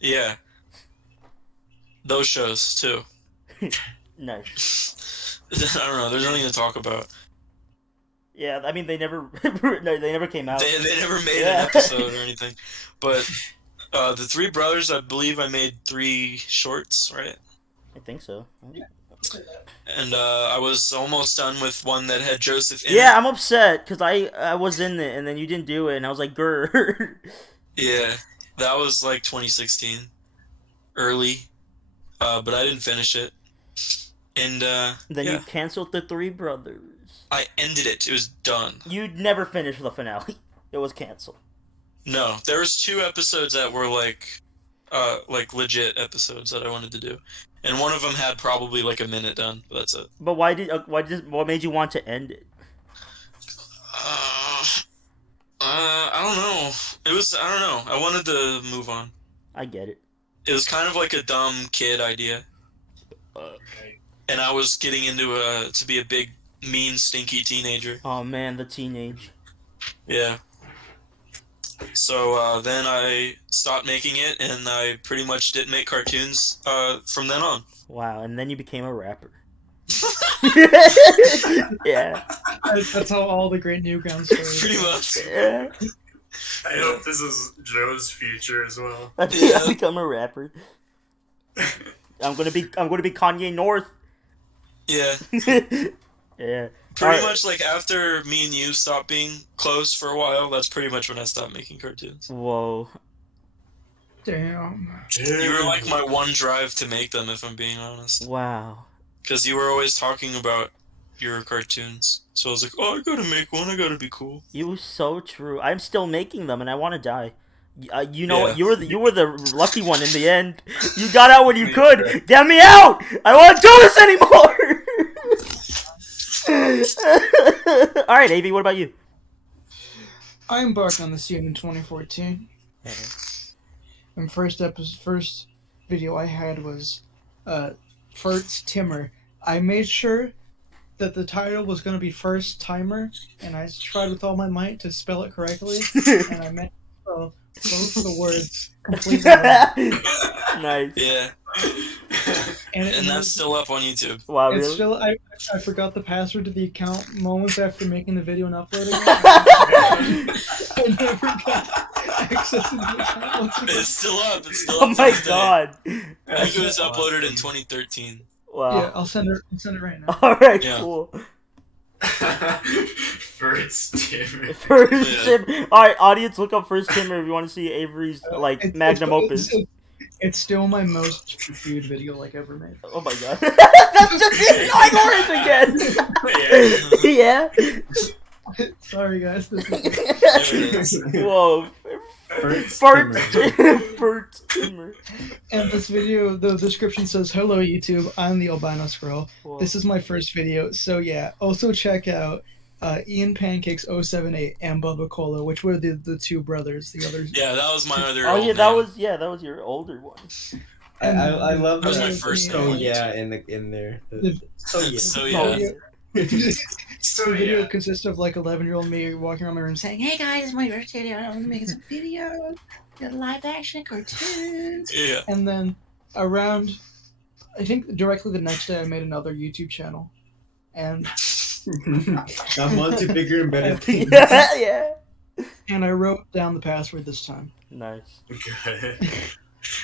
Yeah. Those shows, too. Nice. I don't know, there's nothing to talk about. Yeah, I mean, they never they never came out. They never made an episode or anything. But The Three Brothers, I believe I made 3 shorts, right? I think so. And I was almost done with one that had Joseph in it. Yeah, I'm upset because I was in it and then you didn't do it and I was like, grr. Yeah, that was 2016, early, but I didn't finish it. And Then you canceled The Three Brothers. I ended it. It was done. You never finished the finale. It was canceled. No, there was 2 episodes that were legit episodes that I wanted to do, and one of them had probably a minute done. But that's it. But what made you want to end it? I don't know. I don't know. I wanted to move on. I get it. It was kind of like a dumb kid idea. And I was getting into to be a big, mean, stinky teenager. Oh man, the teenage. Yeah. So then I stopped making it, and I pretty much didn't make cartoons from then on. Wow, and then you became a rapper. Yeah. That's how all the great Newground stories. Pretty much. Yeah. I hope this is Joe's future as well. I'll become a rapper. I'm gonna be Kanye North. Yeah. Yeah. Pretty much like after me and you stopped being close for a while, that's pretty much when I stopped making cartoons. Whoa. Damn. You were like my one drive to make them, if I'm being honest. Wow. Because you were always talking about your cartoons. So I was like, oh, I gotta make one, I gotta be cool. You were so true. I'm still making them, and I want to die. You know what? Yeah. You were the lucky one in the end. You got out when you could. Get me out! I don't want to do this anymore. All right, Avy. What about you? I embarked on the scene in 2014. And first video I had was First Timmer. I made sure that the title was going to be First Timer, and I tried with all my might to spell it correctly, and I meant to spell both the words completely wrong. Nice. Yeah. And that's was- still up on YouTube. Wow, It's really? still I forgot the password to the account moments after making the video and uploading it. I never got access to the account once again. It's still up. It's still Oh up. my to this day. god. I think it was uploaded in 2013. Wow. Yeah, I'll send it right now. All right. Yeah. Cool. First Timmy. First Yeah. Tim. All right, audience, look up First Timmer if you want to see Avery's like magnum opus. It's still my most viewed video ever made. Oh my god. That's just the annoying orange again. Yeah. Sorry guys. This is... Whoa. First First Timmer. And this video, the description says, "Hello YouTube, I'm the albino squirrel. Whoa. This is my first video, so yeah. Also check out Ian Pancakes 078 and Bubba Cola, which were the two brothers. The others. Yeah, that was my other. Oh old yeah, that name. was your older one. I love That was that. my first So name. yeah, in there. So yeah. So Oh, yeah. yeah. So The video yeah. consists of like 11-year-old me walking around my room saying, "Hey guys, it's my first video. I'm making some videos, live action cartoons." Yeah. And then around, I think directly the next day, I made another YouTube channel, and I'm on to bigger and better things. Yeah. I wrote down the password this time. Nice. Good.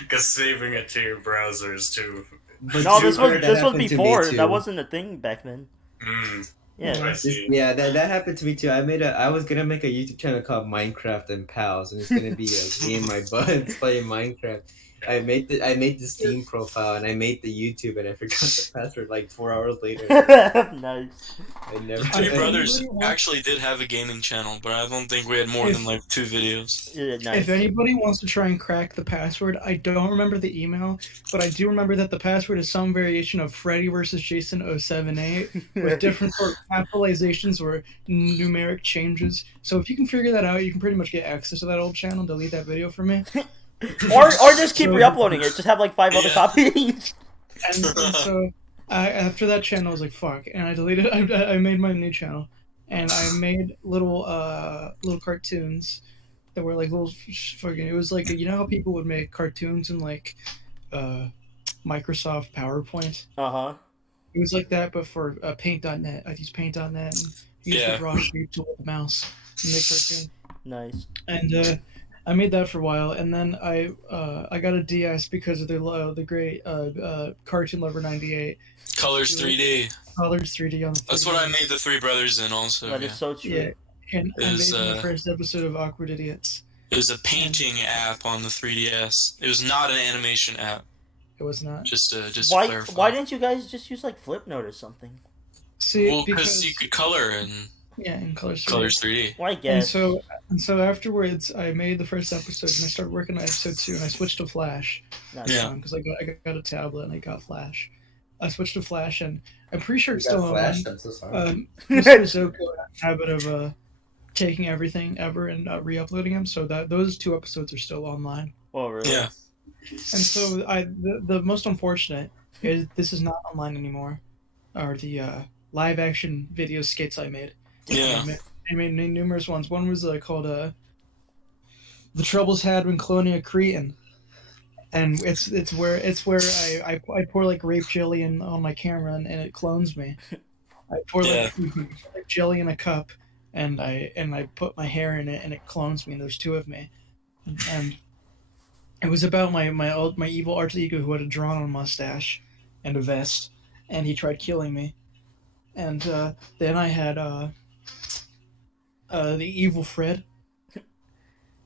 Because saving it to your browser is too. But No, to this her, was that this was happened to me before. too. That wasn't a thing back then. I Yeah. see. Yeah, that happened to me too. I was gonna make a YouTube channel called Minecraft and Pals, and it's gonna be me and my buds playing Minecraft. I made the Steam profile and I made the YouTube, and I forgot the password like 4 hours later. Nice. I never. The Three If Brothers anybody wants- actually did have a gaming channel, but I don't think we had more than like 2 videos. Yeah, nice. If anybody wants to try and crack the password, I don't remember the email, but I do remember that the password is some variation of Freddy vs. Jason 078 with different sort of capitalizations or numeric changes. So if you can figure that out, you can pretty much get access to that old channel. Delete that video for me. or just keep So- re-uploading it. Just have like 5 other Yeah. copies. And so after that channel, I was like, "Fuck!" And I deleted. I made my new channel, and I made little cartoons that were like little fucking. It was like, you know how people would make cartoons in like Microsoft PowerPoint. Uh-huh. It was like that, but for Paint.net. I used Paint.net and used Yeah. the draw shape tool with the mouse and make cartoon. Nice. And I made that for a while, and then I got a DS because of the great Cartoon Lover 98 Colors 3D. Colors 3D on the. That's what I made the Three Brothers in also. That Yeah. is so true. Yeah, and I Is, made the first episode of Awkward Idiots. It was a painting app on the 3DS. It was not an animation app. It was not. Just to Why clarify. why didn't you guys just use like Flipnote or something? See, Well, because because you could color in in Colors 3D. Colors 3D. Well, I And guess. so afterwards, I made the first episode, and I started working on episode 2, and I switched to Flash. Nice. Yeah. Because I got a tablet and I got Flash. I switched to Flash, and I'm pretty sure it's You got still flashed. online. I'm so sorry. Mr. Zoko had a habit of taking everything ever and re-uploading them, so that those 2 episodes are still online. Oh, really? Yeah. And so the most unfortunate is this is not online anymore, are the live action video skits I made. Yeah. I made numerous ones. One was called "The Troubles Had When Cloning a Cretin," and it's where I pour like rape jelly on my camera and it clones me. I pour Yeah. like jelly in a cup, and I put my hair in it, and it clones me. And there's two of me, and it was about my evil alter ego who had a drawn on mustache and a vest, and he tried killing me. And then I had the evil Fred,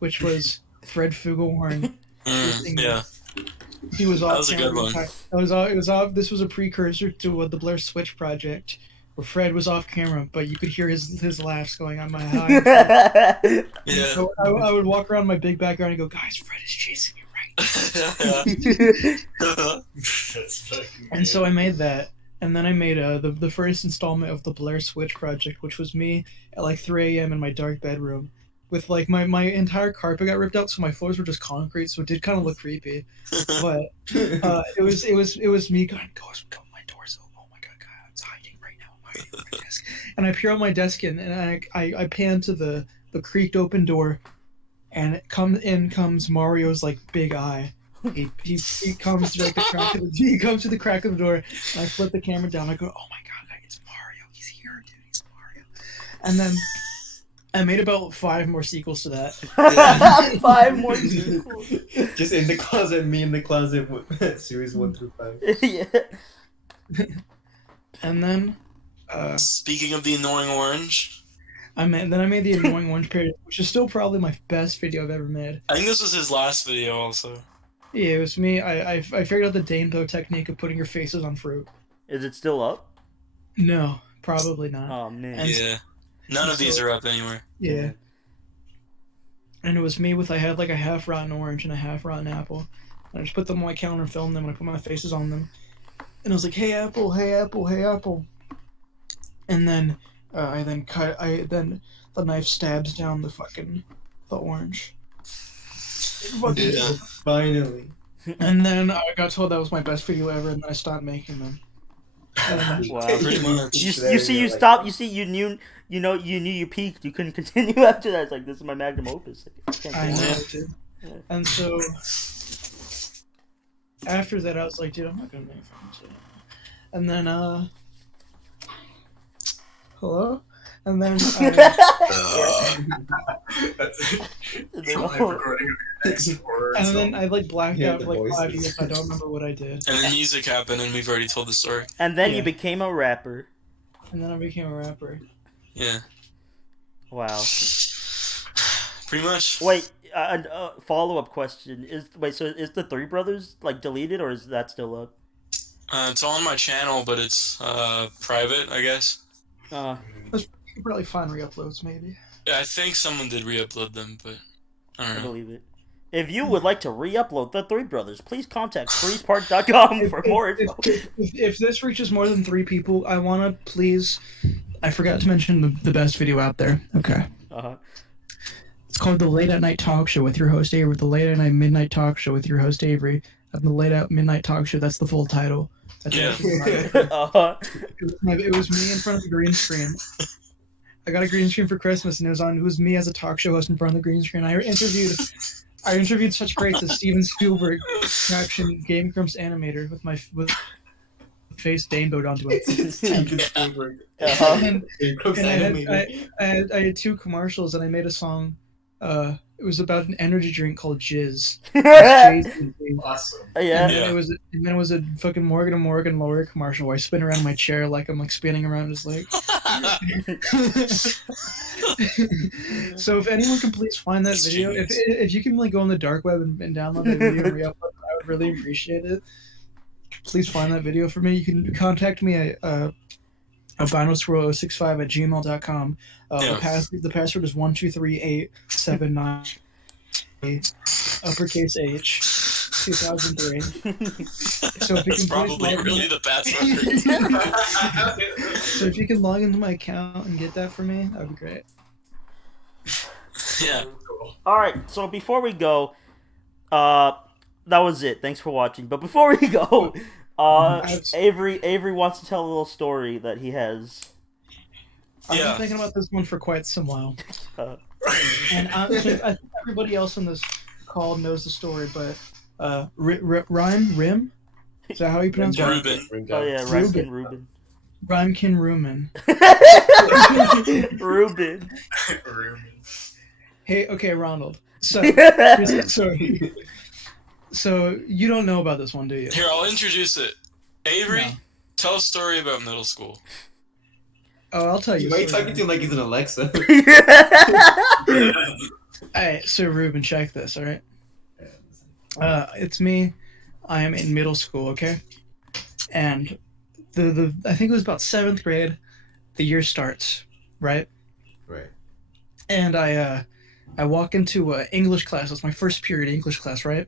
which was Fred Fugelhorn. Yeah. He was That off was a camera. good one. It was off. This was a precursor to the Blair Switch project, where Fred was off camera, but you could hear his laughs going on my high. Yeah. So I would walk around my big background and go, guys, Fred is chasing you, right? That's fucking And so I made that, and then I made the first installment of the Blair Switch project, which was me at like 3 a.m. in my dark bedroom, with like my entire carpet got ripped out, so my floors were just concrete, so it did kind of look creepy. But it was me going, go, my door's open. Oh my god, it's hiding right now. I'm hiding on my desk. And I peer out my desk and I pan to the creaked open door, and in comes Mario's like big eye. He comes to like the crack of the crack of the door, and I flip the camera down. I go, oh my god, it's Mario. He's here, dude. He's Mario. And then I made about 5 more sequels to that. 5 more sequels. Just in the closet, me in the closet, series 1 through 5. Yeah. And then Speaking of the annoying orange, I made the annoying orange period, which is still probably my best video I've ever made. I think this was his last video also. Yeah, it was me. I figured out the Danebo technique of putting your faces on fruit. Is it still up? No, probably not. Oh man. And- Yeah. None of these are up anywhere. Yeah. And it was me with I had like a half rotten orange and a half rotten apple. And I just put them on my counter and filmed them, and I put my faces on them. And I was like, hey apple, hey apple, hey apple. And then then the knife stabs down the orange. Yeah. Finally. And then I got told that was my best video ever, and then I stopped making them. And Wow. Pretty much. You knew you peaked. You couldn't continue after that. It's like, this is my magnum opus. I can't I do know, it. dude. And so after that, I was like, dude, I'm not gonna make friends. And then, hello? And then, That's live recording of your next horror. and song. then I like blacked Yeah, out the for like 5 voices. years. I don't remember what I did. And then music happened, and we've already told the story. And then Yeah. you became a rapper. And then I became a rapper. Yeah. Wow. Pretty much. Wait, follow-up question. So is the Three Brothers like deleted, or is that still up? It's on my channel, but it's private, I guess. You could probably find re-uploads, maybe. Yeah, I think someone did re-upload them, but I I don't know. believe it. If you would like to re-upload the Three Brothers, please contact freezepark.com for more info. If this reaches more than 3 people, I want to please... I forgot to mention the best video out there. Okay. Uh-huh. It's called The Late at Night Talk Show with your host Avery. The Late at Night Midnight Talk Show with your host Avery. And the Late at Midnight Talk Show, that's the full title. That's Yeah. actually my- Uh-huh. it was me in front of the green screen. I got a green screen for Christmas, and it was me as a talk show host in front of the green screen. I interviewed such greats as Steven Spielberg, caption Game Grumps animator with face Daneboed onto it. Steven Spielberg. Uh-huh. And Crooks animated. I had 2 commercials, and I made a song. It was about an energy drink called Jizz. Awesome. Yeah. Yeah. And then it was a fucking Morgan & Morgan lawyer commercial where I spin around my chair like I'm like spinning around his leg. So if anyone can please find that That's video, genius. if you can like go on the dark web and download that video and re-upload it, I would really appreciate it. Please find that video for me. You can contact me at albinosquirrel065@gmail.com. Yeah. The password is 123879 uppercase H 2003. So if you That's can probably please really the password. So if you can log into my account and get that for me, that'd be great. Yeah. Cool. All right. So before we go, that was it. Thanks for watching. But before we go, Avery wants to tell a little story that he has. I've Yeah. been thinking about this one for quite some while. Uh, And I think everybody else on this call knows the story, but Rim? Is that how you pronounce it? Ruben. oh yeah, Ruben. Ruben. Rhymekin Rumen. Ruben. Hey, okay, Ronald. So you don't know about this one, do you? Here, I'll introduce it. Avery, No. tell a story about middle school. Oh, I'll tell you. Why are you talking to him like he's an Alexa? Alright, so Ruben, check this, alright? It's me. I am in middle school, okay? And I think it was about 7th grade, the year starts, right? Right. And I walk into English class. It's my first period English class, right?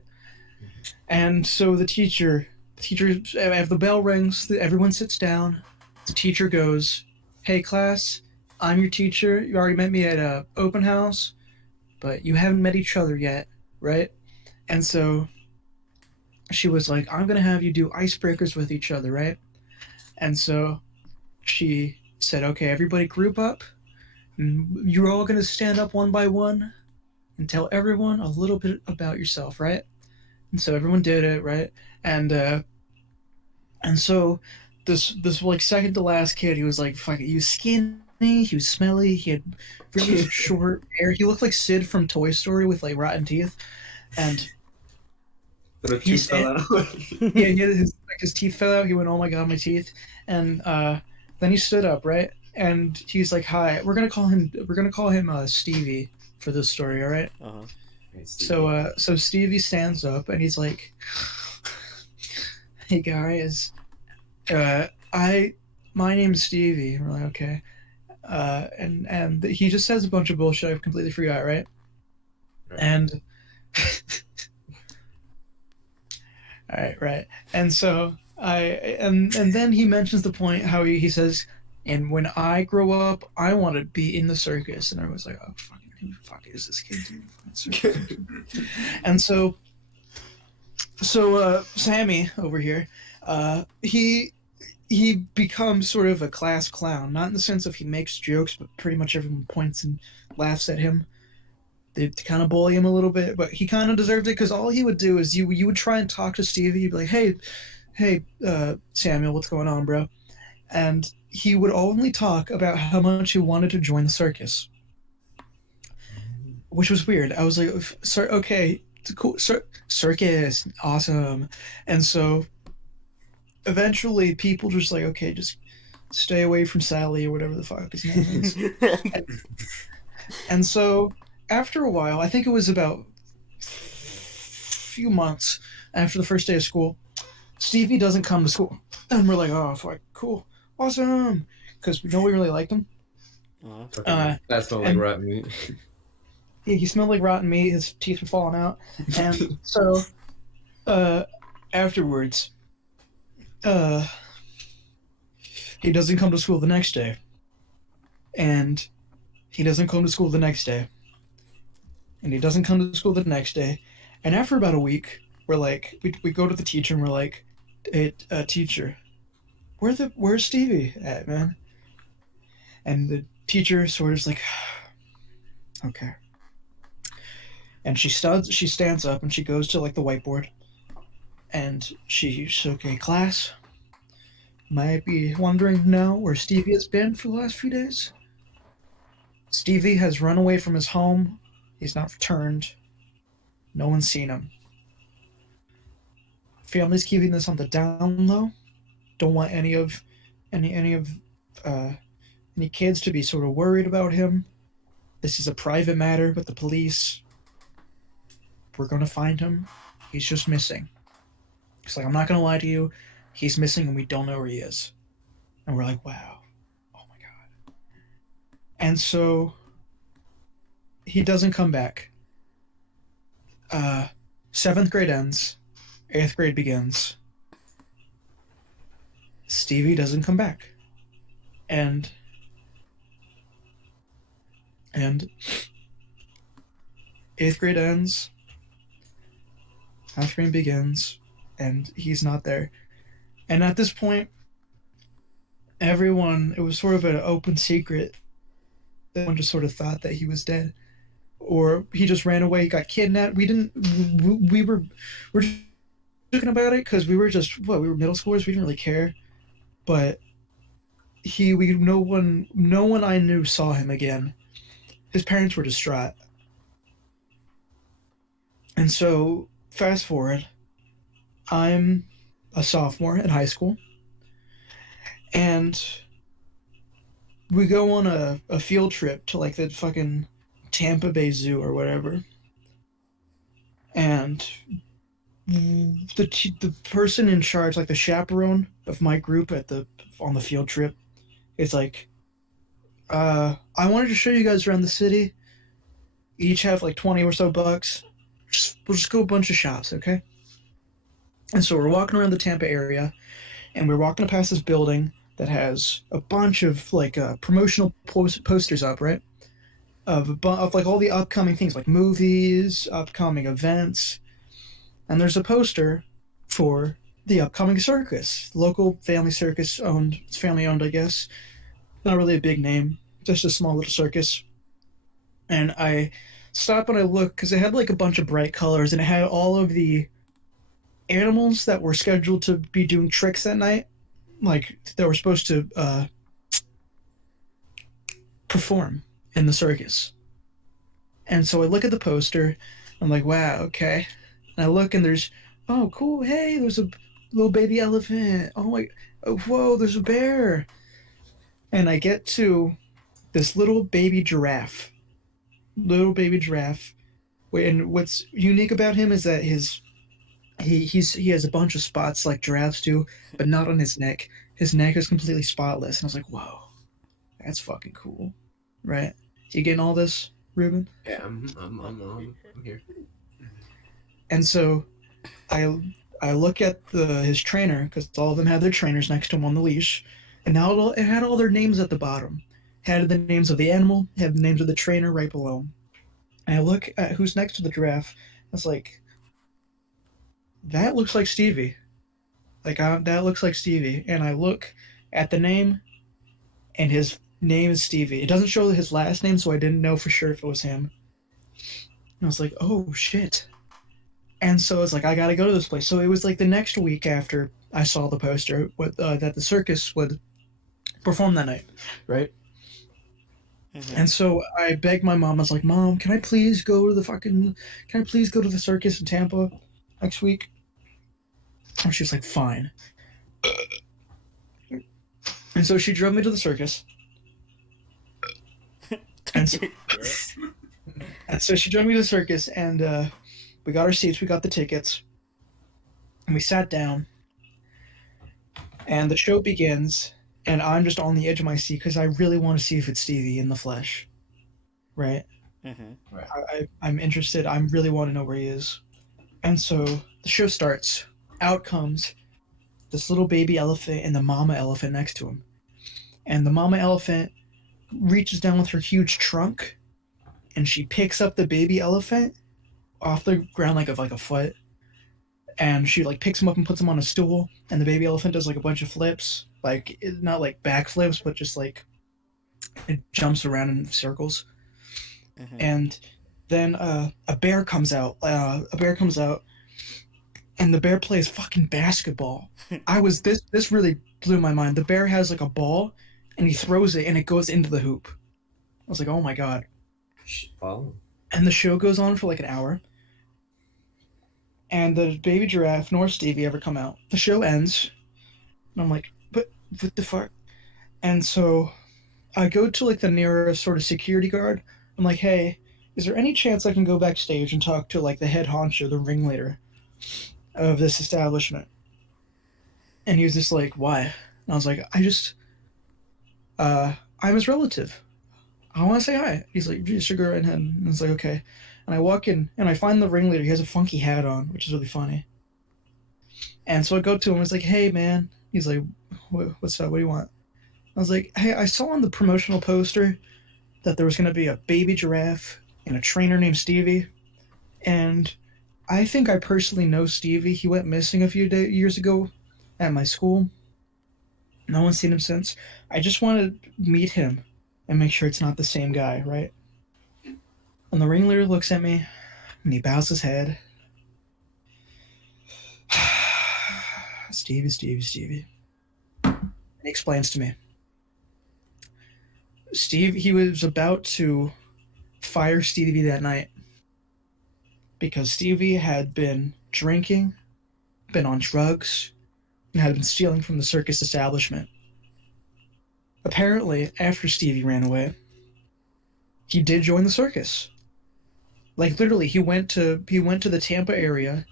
And so the teacher, if the bell rings, everyone sits down. The teacher goes, "Hey class, I'm your teacher. You already met me at open house, but you haven't met each other yet, right?" And so she was like, "I'm gonna have you do icebreakers with each other, right?" And so she said, "Okay, everybody group up. And you're all gonna stand up one by one and tell everyone a little bit about yourself, right?" And so everyone did it, right? And so this like second to last kid, he was like, fuck it, he was skinny, he was smelly, he had really short hair. He looked like Sid from Toy Story with like rotten teeth, and But a he tooth fell out. yeah, his teeth fell out. He went, "Oh my god, my teeth!" And then he stood up, right? And he's like, "Hi, we're gonna call him Stevie for this story, all right?" Uh-huh. So Stevie stands up and he's like, "Hey guys, my name's Stevie." And we're like, "Okay," and he just says a bunch of bullshit I completely forgot, right? And right. And so and then he mentions the point how he says, "And when I grow up, I want to be in the circus." And I was like, "Oh, fucking who the fuck is this kid, dude?" And so Sammy over here, he becomes sort of a class clown, not in the sense of he makes jokes, but pretty much everyone points and laughs at him. They kind of bully him a little bit, but he kind of deserved it because all he would do is you would try and talk to Stevie. You'd be like, hey, Samuel, what's going on, bro?" And he would only talk about how much he wanted to join the circus, which was weird. I was like, "Sir, okay, cool, circus, awesome." And so eventually people just like, "Okay, just stay away from Sally," or whatever the fuck his name is. And so after a while, I think it was about a few months after the first day of school, Stevie doesn't come to school. And we're like, "Oh, fuck, cool, awesome," because we really liked him. That smelled like rotten meat. Yeah, he smelled like rotten meat. His teeth were falling out. And so afterwards, he doesn't come to school the next day. And he doesn't come to school the next day. And he doesn't come to school the next day. And after about a week, we're like, we go to the teacher and we're like, "Hey, teacher, where's Stevie at, man?" And the teacher sort of is like, "Okay." And she stands up and she goes to like the whiteboard, and she's "Okay, class, might be wondering now where Stevie has been for the last few days. Stevie has run away from his home. He's not returned. No one's seen him. Family's keeping this on the down low. Don't want any kids to be sort of worried about him. This is a private matter with the police. We're gonna find him. He's just missing." He's like, "I'm not gonna lie to you. He's missing and we don't know where he is." And we're like, "Wow. Oh my god." And so he doesn't come back. 7th grade ends. 8th grade begins. Stevie doesn't come back. And 8th grade ends. 9th grade begins. And he's not there. And at this point, it was sort of an open secret. Everyone just sort of thought that he was dead. Or he just ran away, got kidnapped. We were just joking about it because we were middle schoolers. We didn't really care. But no one I knew saw him again. His parents were distraught. And so, fast forward, I'm a sophomore in high school, and we go on a field trip to like the fucking Tampa Bay Zoo or whatever. And the person in charge, like the chaperone of my group on the field trip, is like, I wanted to show you guys around the city. Each have like 20 or so bucks. We'll just go a bunch of shops, okay? And so we're walking around the Tampa area, and we're walking past this building that has a bunch of like promotional posters up, right? Of like all the upcoming things, like movies, upcoming events, and there's a poster for the upcoming circus, local family circus owned. It's family owned, I guess. Not really a big name, just a small little circus. And I stop and I look because it had like a bunch of bright colors, and it had all of the animals that were scheduled to be doing tricks that night, like that were supposed to perform in the circus. And so I look at the poster, I'm like, wow, okay. And I look and there's, oh, cool, hey, there's a little baby elephant. Oh my, oh, whoa, there's a bear. And I get to this little baby giraffe. And what's unique about him is that he has a bunch of spots like giraffes do, but not on his neck. His neck is completely spotless. And I was like, whoa, that's fucking cool, right? You getting all this, Ruben? Yeah, I'm here. And so I look at his trainer, because all of them had their trainers next to him on the leash, and now it had all their names at the bottom. It had the names of the animal, it had the names of the trainer right below him. And I look at who's next to the giraffe. I was like, that looks like Stevie. That looks like Stevie. And I look at the name, and his name is Stevie. It doesn't show his last name, so I didn't know for sure if it was him. And I was like, oh, shit. And so it's like, I gotta go to this place. So it was like the next week after I saw the poster that the circus would perform that night, right? Mm-hmm. And so I begged my mom. I was like, Mom, can I please go to the circus in Tampa next week? And she was like, fine. And so she drove me to the circus. And so she drove me to the circus, and we got our seats, we got the tickets, and we sat down, and the show begins, and I'm just on the edge of my seat because I really want to see if it's Stevie in the flesh, right? Mm-hmm. Right. I'm interested. I really want to know where he is. And so the show starts. Out comes this little baby elephant and the mama elephant next to him. And the mama elephant reaches down with her huge trunk, and she picks up the baby elephant off the ground like a foot, and she like picks him up and puts him on a stool, and the baby elephant does like a bunch of flips, like not like back flips, but just like it jumps around in circles. Mm-hmm. And then a bear comes out, and the bear plays fucking basketball. This really blew my mind. The bear has like a ball, and he throws it, and it goes into the hoop. I was like, oh my god. Oh. And the show goes on for like an hour, and the baby giraffe nor Stevie ever come out. The show ends, and I'm like, but what the fuck? And so I go to like the nearest sort of security guard. I'm like, hey, is there any chance I can go backstage and talk to like the head honcho, the ringleader of this establishment? And he was just like, why? And I was like, I'm his relative. I want to say hi. He's like, just go right ahead. And it's like, okay. And I walk in, and I find the ringleader. He has a funky hat on, which is really funny. And so I go to him. It's like, hey, man. He's like, what's up? What do you want? I was like, hey, I saw on the promotional poster that there was going to be a baby giraffe and a trainer named Stevie. And I think I personally know Stevie. He went missing a few years ago at my school. No one's seen him since. I just want to meet him and make sure it's not the same guy, right? And the ringleader looks at me, and he bows his head. Stevie. And he explains to me. he was about to fire Stevie that night because Stevie had been drinking, been on drugs, and had been stealing from the circus establishment. Apparently, after Stevie ran away, he did join the circus. Like literally, he went to the Tampa area.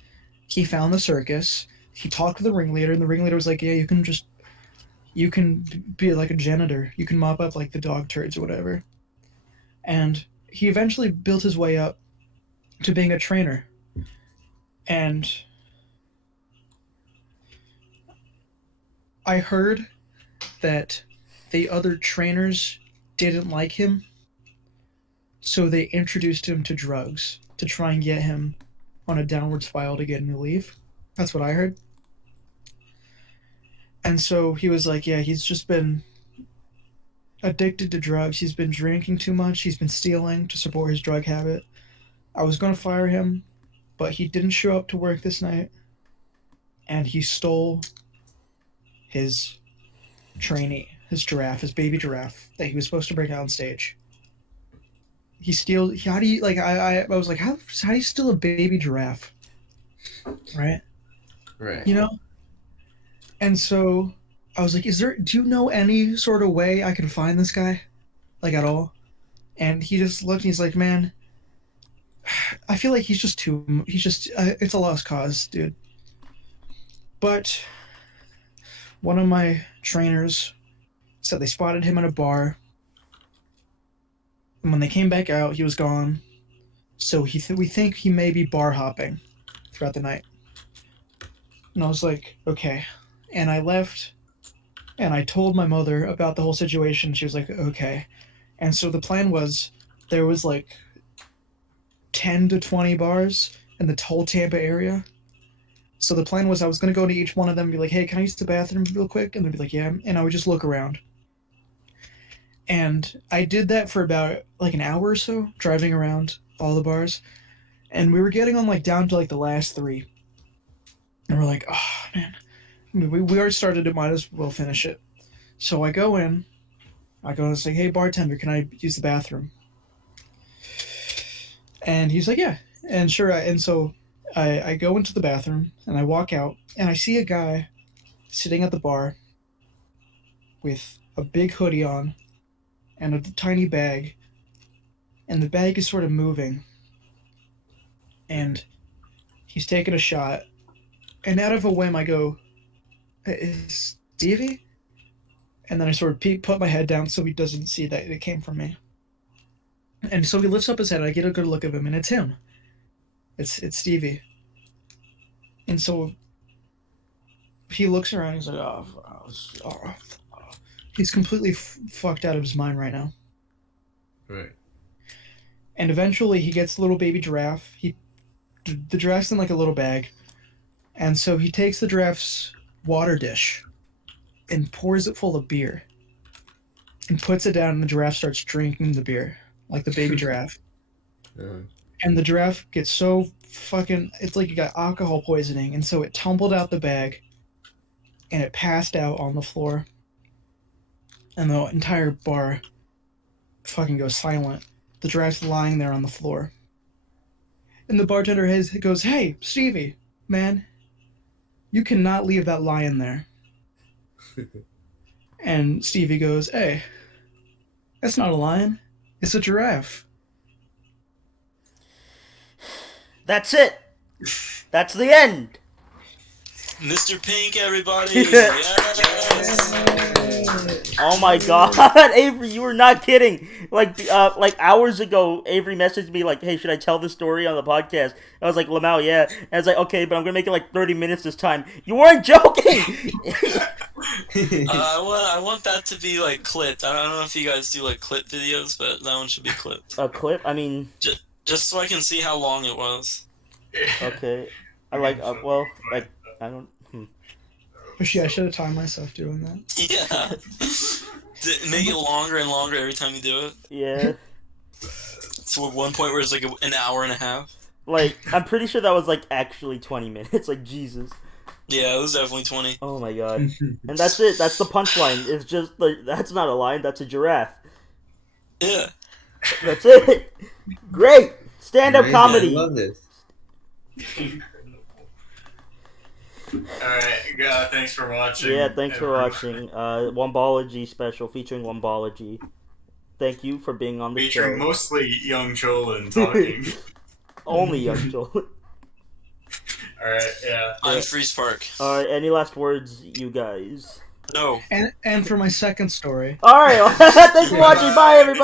He found the circus. He talked to the ringleader, and the ringleader was like, "Yeah, you can be like a janitor. You can mop up like the dog turds or whatever." And he eventually built his way up to being a trainer. And I heard that the other trainers didn't like him, so they introduced him to drugs to try and get him on a downward spiral to get him to leave. That's what I heard. And so he was like, yeah, he's just been addicted to drugs. He's been drinking too much. He's been stealing to support his drug habit. I was going to fire him, but he didn't show up to work this night. And he stole his trainee, his giraffe, his baby giraffe that he was supposed to bring out on stage. He steals. How do you like? I was like, how do you steal a baby giraffe? Right. Right. You know. And so I was like, do you know any sort of way I can find this guy? Like at all? And he just looked and he's like, man, I feel like it's a lost cause, dude. But one of my trainers said they spotted him at a bar. And when they came back out, he was gone. So we think he may be bar hopping throughout the night. And I was like, okay. And I left, and I told my mother about the whole situation. She was like, okay. And so the plan was, there was like 10 to 20 bars in the whole Tampa area. So the plan was I was going to go to each one of them and be like, hey, can I use the bathroom real quick? And they'd be like, yeah. And I would just look around. And I did that for about like an hour or so, driving around all the bars. And we were getting on like down to like the last 3. And we're like, oh, man. We already started it, might as well finish it. So I go in, and say, hey, bartender, can I use the bathroom? And he's like, yeah. And sure, and so I go into the bathroom, and I walk out, and I see a guy sitting at the bar with a big hoodie on and a tiny bag, and the bag is sort of moving. And he's taking a shot, and out of a whim, I go, is Stevie? And then I sort of put my head down so he doesn't see that it came from me. And so he lifts up his head, and I get a good look of him, and it's him. It's Stevie. And so he looks around, he's like, oh. He's completely fucked out of his mind right now. Right. And eventually he gets the little baby giraffe. The giraffe's in like a little bag. And so he takes the giraffe's water dish and pours it full of beer and puts it down, and the giraffe starts drinking the beer like the baby giraffe. And the giraffe gets so fucking, it's like it got alcohol poisoning, and so it tumbled out the bag and it passed out on the floor, and the entire bar fucking goes silent. The giraffe's lying there on the floor, and the bartender goes, hey, Stevie, man, you cannot leave that lion there. And Stevie goes, hey, that's not a lion. It's a giraffe. That's it. That's the end. Mr. Pink, everybody! Yes! Oh my god, Avery, you were not kidding. Like hours ago, Avery messaged me like, hey, should I tell this story on the podcast? I was like, Lamau, yeah. And I was like, okay, but I'm gonna make it like 30 minutes this time. You weren't joking! I want that to be like clipped. I don't know if you guys do like clip videos, but that one should be clipped. A clip? I mean... Just so I can see how long it was. Okay. I like, well, like, I don't... But yeah, I should have timed myself doing that. Yeah. Make it longer and longer every time you do it. Yeah. So at one point where it's like an hour and a half. Like, I'm pretty sure that was like actually 20 minutes. Like, Jesus. Yeah, it was definitely 20. Oh my god. And that's it. That's the punchline. It's just, like, that's not a line. That's a giraffe. Yeah. That's it. Great stand-up Amazing, comedy. I love this. Alright, thanks for watching. Yeah, thanks for everyone. watching. Wombology special featuring Wombology. Thank you for being on the Featuring show. mostly young Cholin talking. Only young Joel. Alright, yeah. I'm Yeah. Freezepark. Alright, any last words, you guys? No. And for my second story. Alright, thanks for watching. Bye, everybody.